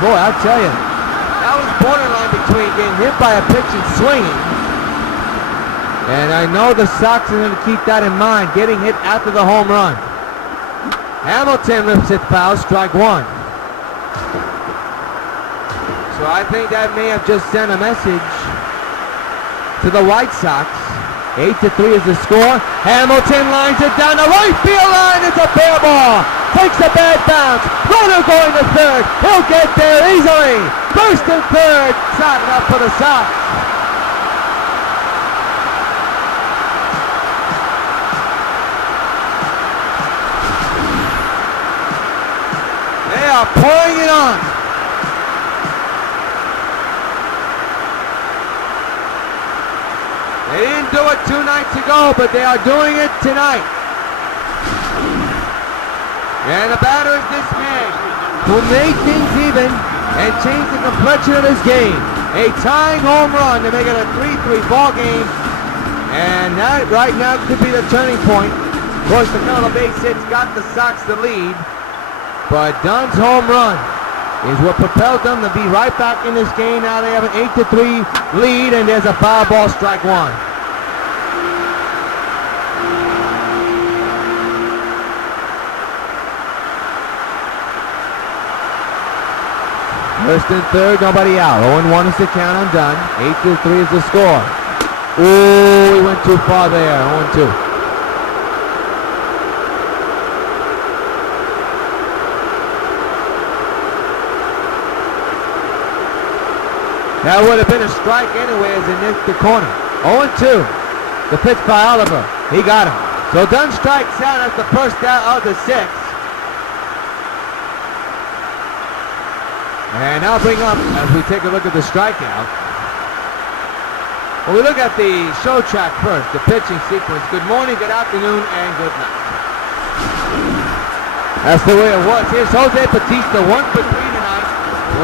boy, I'll tell you. That was borderline between getting hit by a pitch and swinging. And I know the Sox are going to keep that in mind, getting hit after the home run. Hamilton rips it foul, strike one. So I think that may have just sent a message to the White Sox. 8-3 is the score. Hamilton lines it down the right field line. It's a fair ball. Takes a bad bounce. Runner going to third. He'll get there easily. First and third. Shot up for the Sox. They are pouring it on. They didn't do it 2 nights ago, but they are doing it tonight. And the batter is this man, who made things even and changed the complexion of this game. A tying home run to make it a 3-3 ball game. And that right now could be the turning point. Of course, the count of base hits got the Sox the lead. But Dunn's home run is what propelled them to be right back in this game. Now they have an 8-3 lead, and there's a foul ball, strike one. First and third, nobody out. 0-1 is the count on Dunn. 8-3 is the score. Ooh, he went too far there. 0-2. That would have been a strike anyway as it nicked the corner. 0-2. The pitch by Oliver. He got him. So Dunn strikes out at the first out of the 6th. And I'll bring up, as we take a look at the strikeout. Well, we look at the show track first, the pitching sequence. Good morning, good afternoon, and good night. That's the way it was. Here's Jose Bautista, 1 for 3 tonight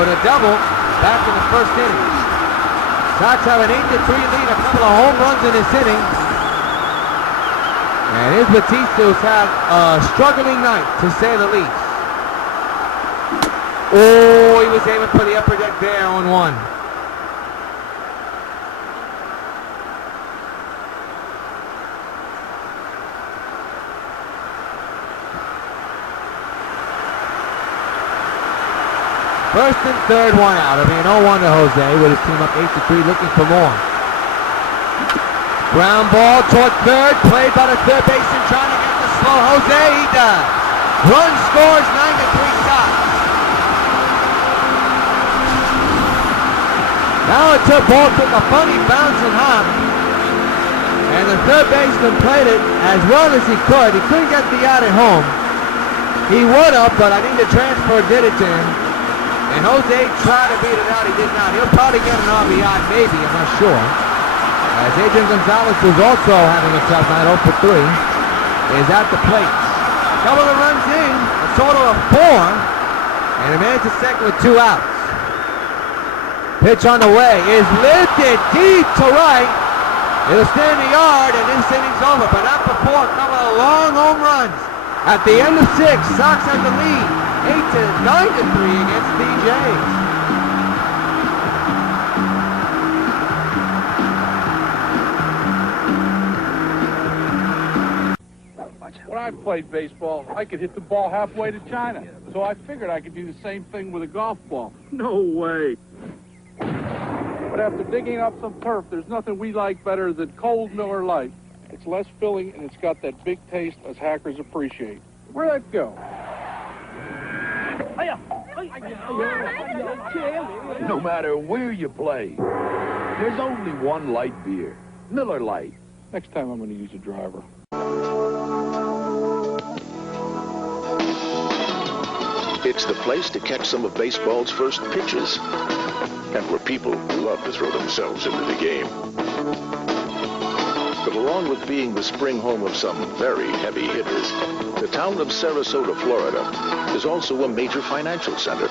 with a double back in the first inning. Sox have an 8-3 lead, a couple of home runs in this inning. And here's Bautista, who's had a struggling night, to say the least. Oh, he was aiming for the upper deck there, 0-1. First and third, 1 out. I mean, 0-1 to Jose with his team up 8-3, looking for more. Ground ball toward third, played by the third baseman, trying to get the slow Jose. He does. Run scores, 9-3 Sox. Now the ball took a funny bounce and hop, and the third baseman played it as well as he could. He couldn't get the out at home. He would have, but I think the transfer did it to him. And Jose tried to beat it out. He did not. He'll probably get an RBI, maybe. I'm not sure. As Adrian Gonzalez, who's also having a tough night, 0 for 3, is at the plate. Couple of runs in, a total of 4, and a man to second with 2 outs. Pitch on the way is lifted deep to right. It'll stay in the yard, and this inning's over. But not before a couple of long home runs. At the end of 6, Sox have the lead, 9-3 against the Jays. When I played baseball, I could hit the ball halfway to China. So I figured I could do the same thing with a golf ball. No way. But after digging up some turf, there's nothing we like better than cold Miller Lite. It's less filling, and it's got that big taste us hackers appreciate. Where'd that go? No matter where you play, there's only one light beer, Miller Lite. Next time I'm going to use a driver. It's the place to catch some of baseball's first pitches, and where people love to throw themselves into the game. But along with being the spring home of some very heavy hitters, the town of Sarasota, Florida, is also a major financial center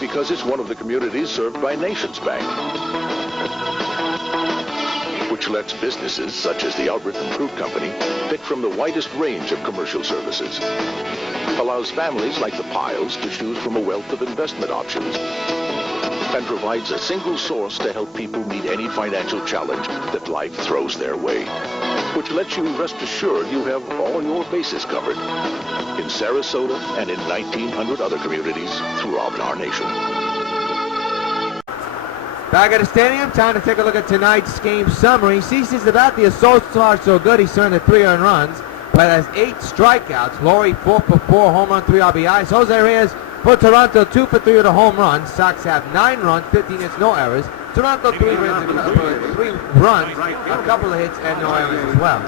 because it's one of the communities served by Nations Bank, which lets businesses such as the Albert and Fruit Company pick from the widest range of commercial services, allows families like the Piles to choose from a wealth of investment options, and provides a single source to help people meet any financial challenge that life throws their way, which lets you rest assured you have all your bases covered in Sarasota and in 1,900 other communities throughout our nation. Back at the stadium, time to take a look at tonight's game summary. CC's about the so far so good. He's turned to 3 earned runs, but has 8 strikeouts. Laurie 4 for 4, home run, 3 RBIs. Jose Rios for Toronto, 2 for 3 with a home run. Sox have 9 runs, 15 hits, no errors. Toronto 3 runs, a couple of hits, and no errors as well.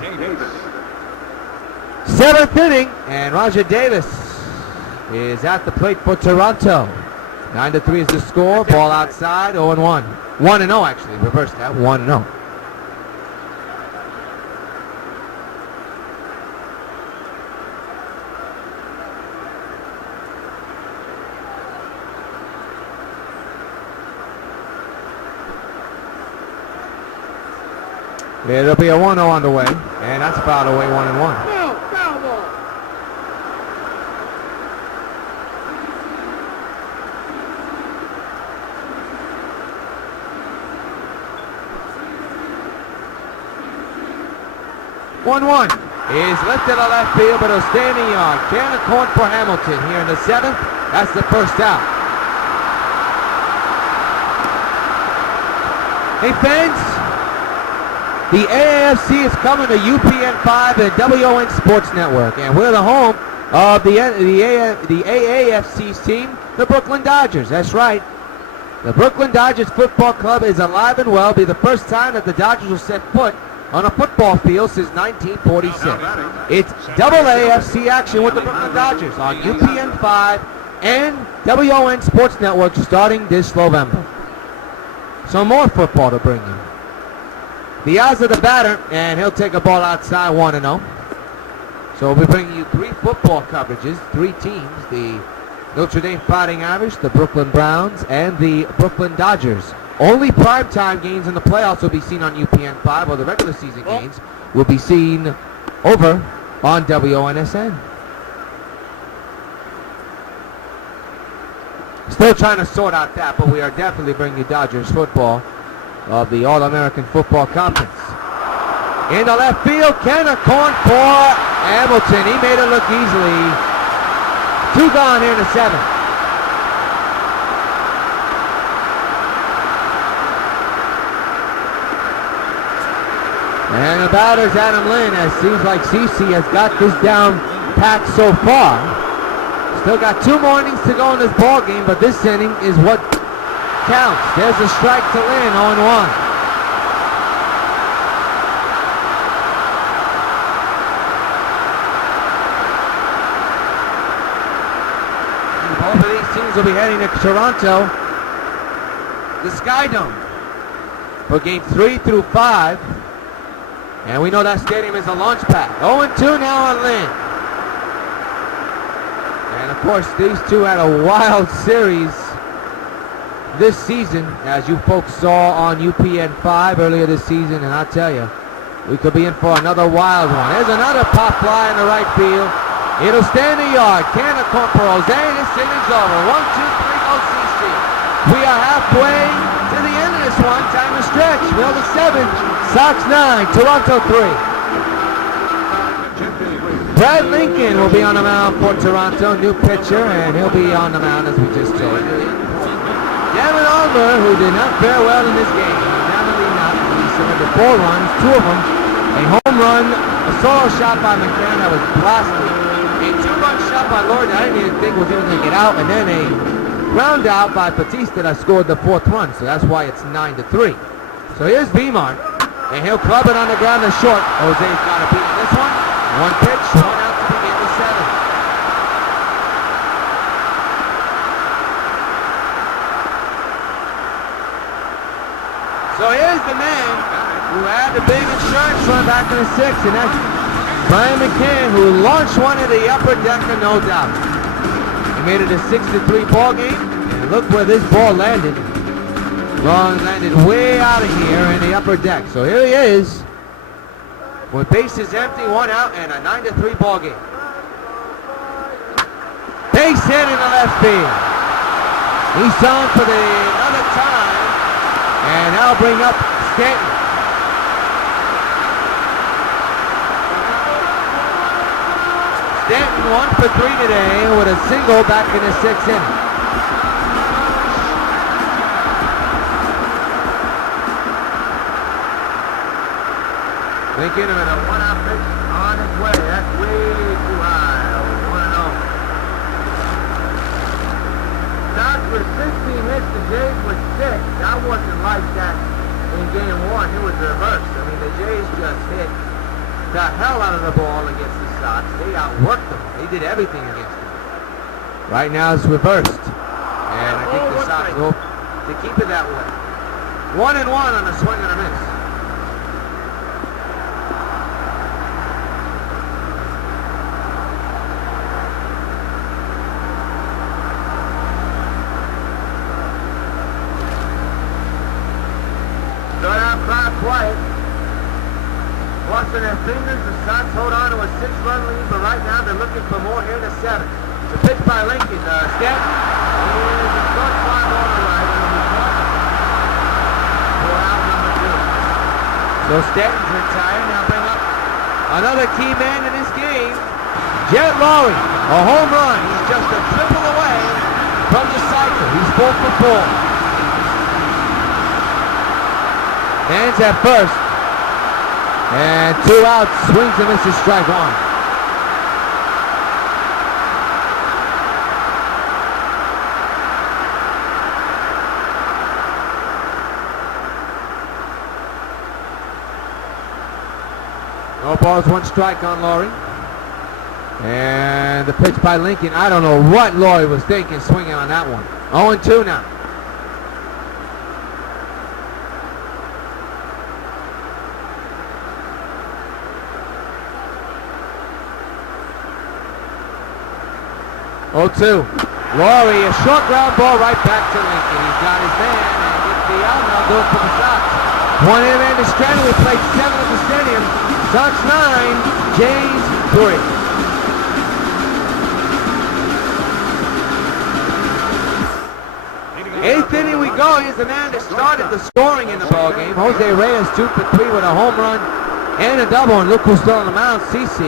7th inning, and Roger Davis is at the plate for Toronto. 9-3 is the score. Ball outside. 0-1. 1-0 actually. Reverse that. 1-0. It'll be a 1-0 on the way, and that's fouled away. 1-1. Foul ball. One is lifted to left field, but it'll stay in the yard. Can of corn for Hamilton here in the 7th. That's the first out. Hey fans, the AAFC is coming to UPN 5 and WON Sports Network, and we're the home of the AAFC's team, the Brooklyn Dodgers. That's right. The Brooklyn Dodgers Football Club is alive and well. It'll be the first time that the Dodgers will set foot on a football field since 1946. It's double AFC action with the Brooklyn Dodgers on UPN 5 and WON Sports Network starting this November. Some more football to bring you. The odds of the batter, and he'll take a ball outside, 1-0. So we'll be bringing you 3 football coverages, 3 teams, the Notre Dame Fighting Irish, the Brooklyn Browns, and the Brooklyn Dodgers. Only primetime games in the playoffs will be seen on UPN 5, while the regular season games will be seen over on WONSN. Still trying to sort out that, but we are definitely bringing you Dodgers football of the All-American Football Conference. In the left field, can of corn for Hamilton. He made it look easily. 2 gone here in the 7th. And the batter's Adam Lynn, as seems like CC has got this down pat so far. Still got 2 more innings to go in this ball game, but this inning is what counts. There's a strike to Lynn, 0-1. Both of these teams will be heading to Toronto, the Sky Dome, for game 3 through 5. And we know that stadium is a launch pad. 0-2 now on Lynn. And of course, these two had a wild series this season, as you folks saw on UPN 5 earlier this season. And I tell you, we could be in for another wild one. There's another pop fly in the right field. It'll stay in the yard. Can of corn for Jose. This inning's over. 1, 2, 3, go CC. We are halfway to the end of this one. Time to stretch. Middle of the 7th. Sox 9, Toronto 3. Brad Lincoln will be on the mound for Toronto, new pitcher, and he'll be on the mound as we just told you. Devin Ulmer, who did not fare well in this game, definitely not. He surrendered 4 runs, 2 of them a home run, a solo shot by McCann that was blasted, a 2-run shot by Lord that I didn't even think was even going to get out, and then a ground out by Batista that scored the 4th run, so that's why it's 9-3. So here's Vimar. And he'll club it on the ground to short. Jose's got to beat this one. 1 pitch, 1 out to begin the 7th. So here's the man who had the big insurance run back in the 6th, and that's Brian McCann, who launched one of the upper decker, no doubt. He made it a 6-3 ball game, and look where this ball landed. Long landed way out of here in the upper deck. So here he is, with bases empty, 1 out, and a 9-3 ball game. Base hit in the left field. He's on for another time, and that'll bring up Stanton. Stanton 1 for 3 today with a single back in the 6th inning. Lincoln with a 1-out pitch on its way. That's way too high. 1-0. Sox with 16 hits, the Jays with 6. That wasn't like that in game 1. It was reversed. I mean, the Jays just hit the hell out of the ball against the Sox. They outworked them. They did everything against them. Right now it's reversed. And I think the Sox hope to keep it that way. 1-1 on a swing and a miss. Quiet. Crossing their fingers, the Sox hold on to a 6-run lead, but right now they're looking for more here in the 7th. The pitch by Lincoln. Stanton is a short fly ball to right, and it'll be caught for out number 2. So Stanton's retired. Now bring up another key man in this game, Jet Lowry. A home run. He's just a triple away from the cycle. He's 4 for 4. Hands at first, and 2 outs, swings and misses, strike 1. No balls, 1 strike on Laurie. And the pitch by Lincoln, I don't know what Laurie was thinking swinging on that one. 0-2 now. Laurie, a short ground ball right back to Lincoln. He's got his man, and gets the out now, goes for the Sox. 1 inning man to Stratton. We played 7 at the stadium. Sox 9, Jays 3. 8th inning we go. Here's the man that started the scoring in the ballgame. Jose Rios 2 for 3 with a home run and a double. And look who's still on the mound, CC.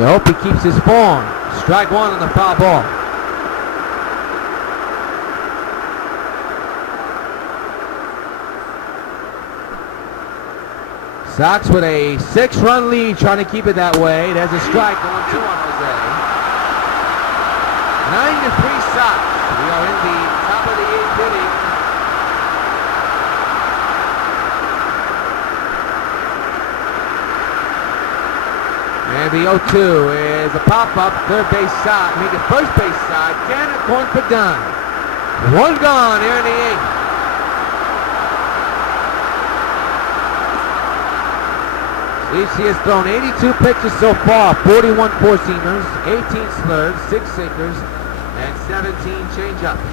You hope he keeps his form. Strike 1 on the foul ball. Sox with a 6-run lead, trying to keep it that way. There's a strike, 1-2 on Jose. 9-3 Sox. We are in the top of the 8th inning. And the 0-2 is a pop-up, third base side, make it first base side, can a corn for done. 1 gone here in the 8th. CC has thrown 82 pitches so far, 41 four-seamers, 18 slurs, 6 sinkers, and 17 change-ups.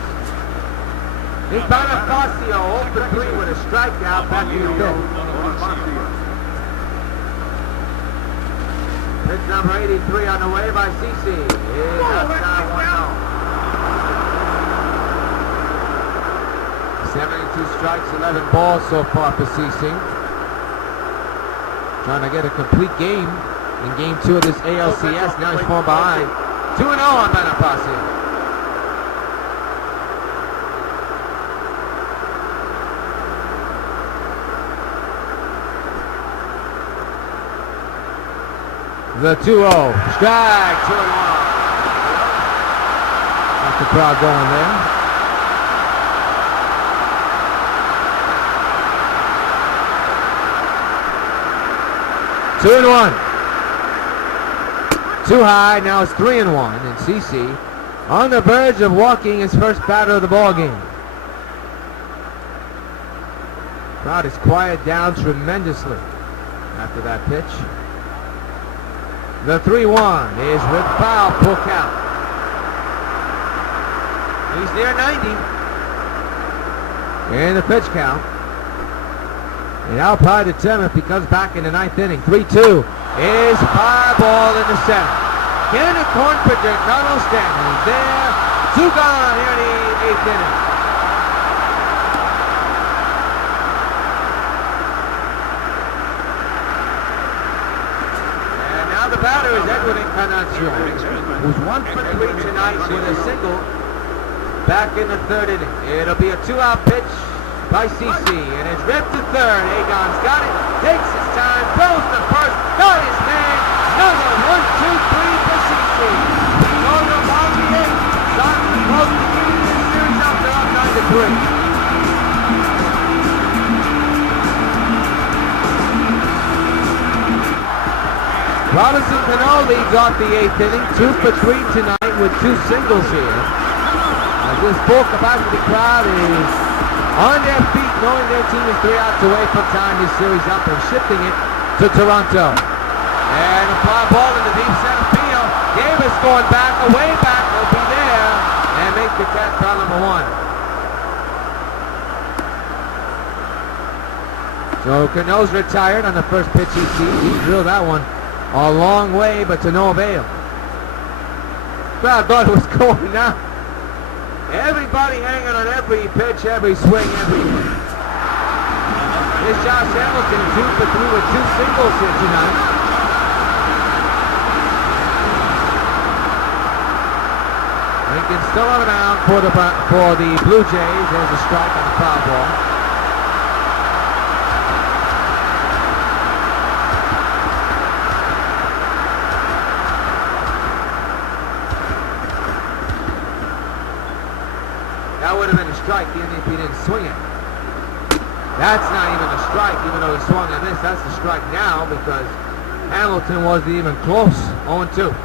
Nick Bonifacio 0 for 3 with a strikeout back in the 5th. Pitch number 83 on the way by CC. Is outside 1-0. 72 strikes, 11 balls so far for CC. Trying to get a complete game in game 2 of this ALCS. Now he's falling behind. 2-0 on Bonifacio. The 2-0. Strike. 2-1. Got the crowd going there. Two and 1. Too high. Now it's 3-1. And CC on the verge of walking his first batter of the ball game. Crowd is quieted down tremendously after that pitch. The 3-1 is with foul, pull count. He's near 90. And the pitch count. And I'll probably determine if he comes back in the ninth inning. 3-2 is fly ball in the center. Cannon corn pitcher Carlos Stanley there. 2 gone here in the 8th inning. And now the batter is Edwin Encarnacion, who's 1 for 3 tonight with a single back in the 3rd inning. It'll be a 2-out pitch by CC, and it's ripped to 3rd. Agon's got it, takes his time, throws to first, got his man. Another 1-2-3 for CC. Goes up on the 8th. Sox are close to keeping this series up. They're up 9-3. Robinson Cano leads off the 8th inning, 2 for 3 tonight with 2 singles here. This full capacity crowd is on their feet, knowing their team is 3 outs away from tying this series up and shifting it to Toronto. And a fly ball in the deep center field. Davis going back, away back, will be there and make the catch, foul number 1. So Cano's retired on the first pitch he sees. He drilled that one a long way, but to no avail. Crowd thought it was going now. Everybody hanging on every pitch, every swing, every hit. Here's Josh Hamilton, 2 for 3 with 2 singles here tonight. Lincoln still on the mound for the Blue Jays. There's a strike on the foul ball. That would have been a strike even if he didn't swing it. That's not even a strike, even though he swung and missed. That's a strike now because Hamilton wasn't even close. 0-2.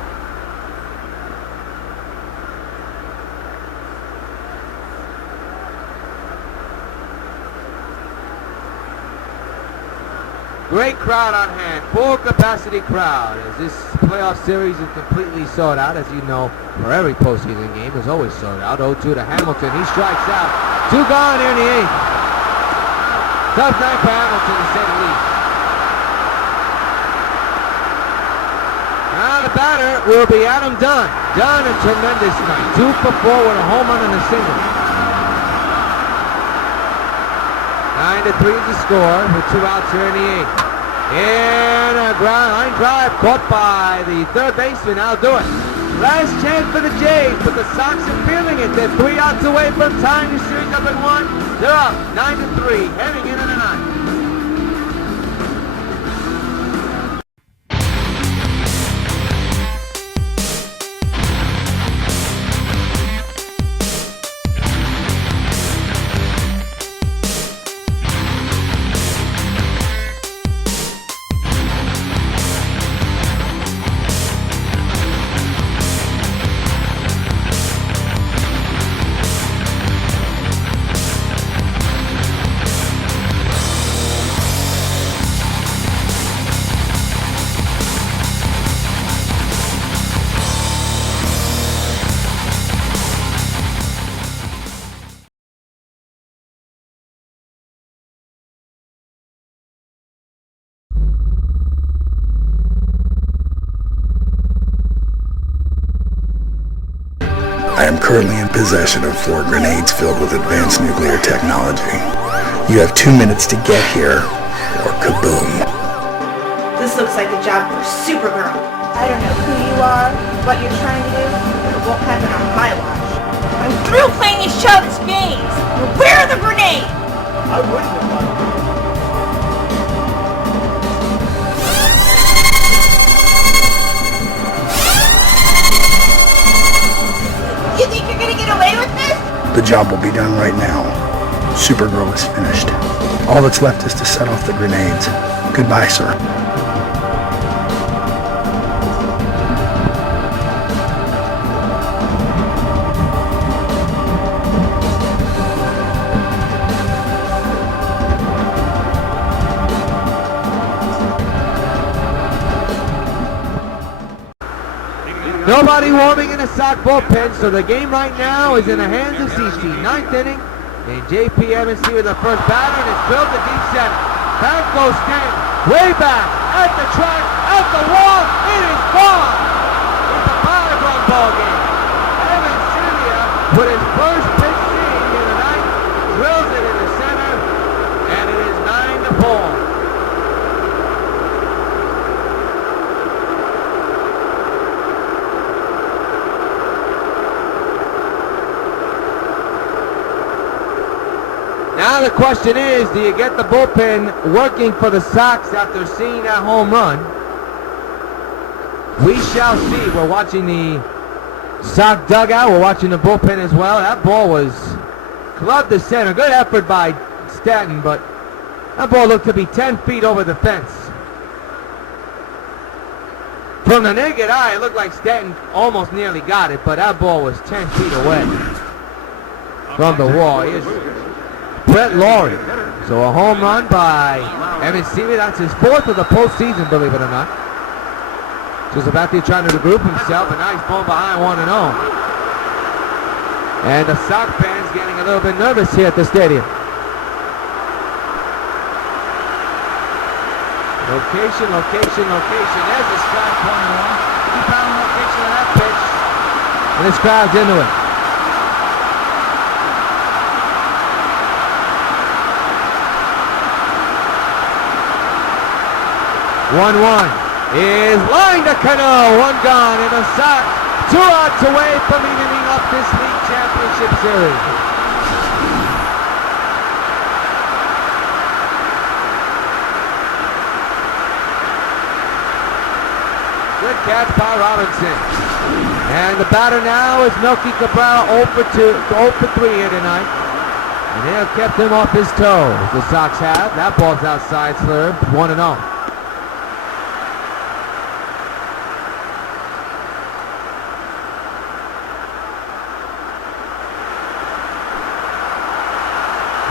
Great crowd on hand, full capacity crowd, as this playoff series is completely sold out. As you know, for every postseason game is always sold out. 0-2 to Hamilton, he strikes out. 2 gone here in the 8th. Tough night for Hamilton to say the least. Now the batter will be Adam Dunn. Dunn, a tremendous night. 2 for 4 with a home run and a single. 9-3 is the score with 2 outs here in the 8th. And a ground line drive caught by the 3rd baseman. I'll do it. Last chance for the Jays, but the Sox are feeling it. They're 3 outs away from tying the series up at 1. They're up 9-3, heading into the 9th. I am currently in possession of 4 grenades filled with advanced nuclear technology. You have 2 minutes to get here, or kaboom. This looks like a job for Supergirl. I don't know who you are, what you're trying to do, but it won't happen on my watch. I'm through playing these childish games! Where are the grenades? I wouldn't have done it. You think you're gonna get away with this? The job will be done right now. Supergirl is finished. All that's left is to set off the grenades. Goodbye, sir. Nobody warming in the Sox bullpen, so the game right now is in the hands of CC. Ninth inning, and JP Evans here with the first batter, and it's drilled to deep center. Back goes Stanton, way back, at the track, at the wall, it is gone! It's a 5-run ball game. Evans Senior, with his first pitch seen in the night, drills it in the center, and it is 9-4. Now the question is, do you get the bullpen working for the Sox after seeing that home run? We shall see. We're watching the Sox dugout. We're watching the bullpen as well. That ball was clubbed to center. Good effort by Stanton, but that ball looked to be 10 feet over the fence. From the naked eye, it looked like Stanton almost nearly got it, but that ball was 10 feet away from the wall. Here's Brett Laurie. So a home run by Evan Seeley. That's his 4th of the postseason, believe it or not. Just about to trying to regroup himself, and now he's pulling behind 1-0. And the Sox fans getting a little bit nervous here at the stadium. Location, location, location. There's the strike, 1-1. He found the location of that pitch. And this crowd's into it. 1-1 is line to Cano, 1 gone, and the Sox 2 outs away from evening up this league championship series. Good catch by Robinson. And the batter now is Melky Cabral, 0 for 3 here tonight. And they have kept him off his toes. The Sox have. That ball's outside slurve, 1-0.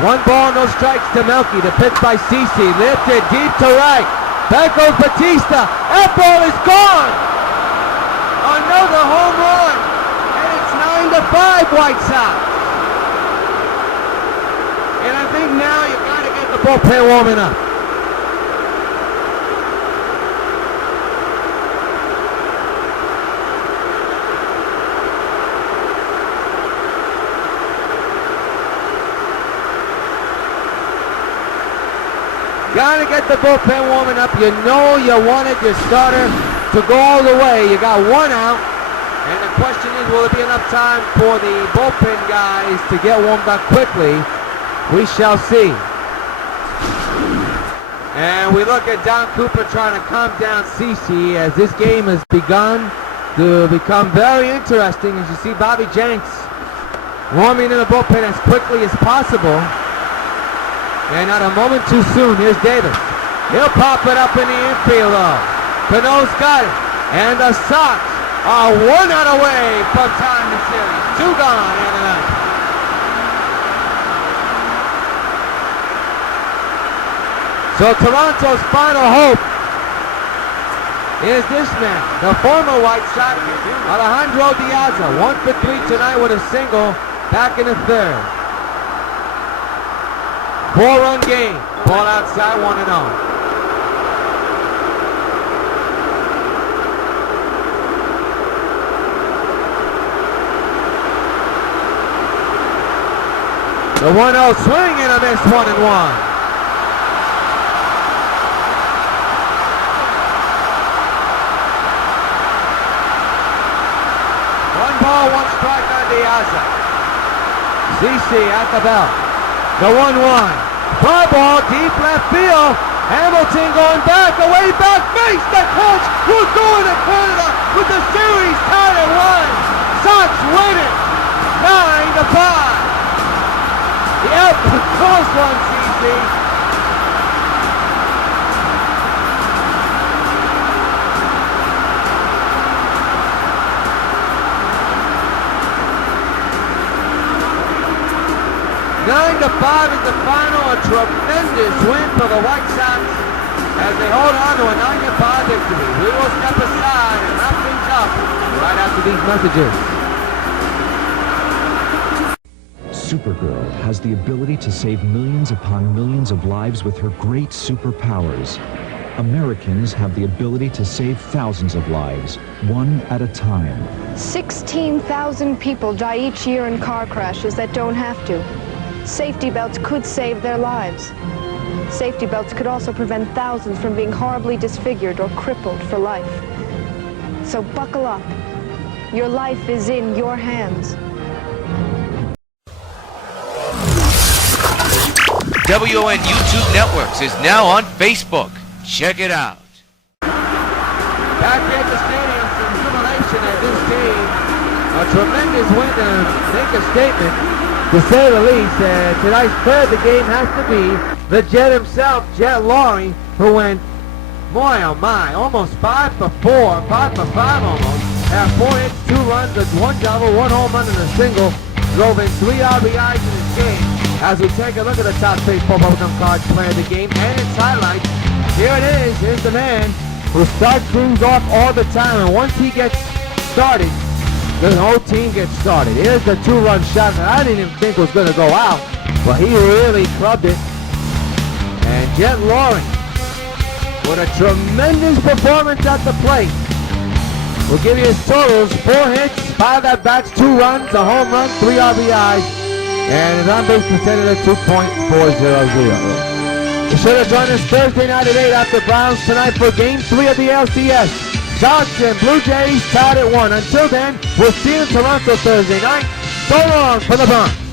One ball, no strikes to Melky. The pitch by CC, lifted deep to right. Back goes Batista. That ball is gone. Another home run, and it's 9-5 White Sox. And I think now you gotta get the bullpen warming up. Gotta get the bullpen warming up. You know you wanted your starter to go all the way. You got 1 out. And the question is, will there be enough time for the bullpen guys to get warmed up quickly? We shall see. And we look at Don Cooper trying to calm down CC as this game has begun to become very interesting. As you see Bobby Jenks warming in the bullpen as quickly as possible. And not a moment too soon. Here's Davis. He'll pop it up in the infield though. Cano's got it. And the Sox are 1 out away from tying the series. 2 gone in the ninth. So Toronto's final hope is this man, the former White Sox, Alejandro Diaz, 1 for 3 tonight with a single back in the 3rd. 4-run game. Ball outside, 1-0. The 1-0 swing and a miss, 1-1. 1 ball, 1 strike on Diaz. CC at the belt. The 1-1. Fly ball, deep left field. Hamilton going back, away back, face the coach. We're going to Canada with the series tied at 1. Sox win it, 9-5. Yep, close one, CC. Nine to 5 is the final. A tremendous win for the White Sox as they hold on to a 9-5 victory. We will step aside and wrap things up. up right after these messages. Supergirl has the ability to save millions upon millions of lives with her great superpowers. Americans have the ability to save thousands of lives, one at a time. 16,000 people die each year in car crashes that don't have to. Safety belts could save their lives. Safety belts could also prevent thousands from being horribly disfigured or crippled for life. So buckle up. Your life is in your hands. WON YouTube Networks is now on Facebook. Check it out. Back at the stadium, some jubilation at this game. A tremendous win to make a statement, to say the least. Tonight's player of the game has to be the Jet himself, Jet Laurie, who went, boy oh my, almost 5 for 4, 5 for 5 almost. Had 4 hits, 2 runs, 1 double, 1 home run and a single. Drove in 3 RBIs in this game. As we take a look at the top baseball bubblegum card player of the game and its highlights, here it is. Here's the man who starts things off all the time, and once he gets started, the whole team gets started. Here's the 2-run shot that I didn't even think was going to go out, but he really clubbed it. And Jet Laurie, with a tremendous performance at the plate, will give you his totals: 4 hits, 5 at-bats, 2 runs, a home run, 3 RBIs, and his on-base percentage of 2.400. Be sure to join us Thursday night at 8 after Browns tonight for Game 3 of the ALCS. Sox and Blue Jays tied at 1. Until then, we'll see you in Toronto Thursday night. So long for the Bronx.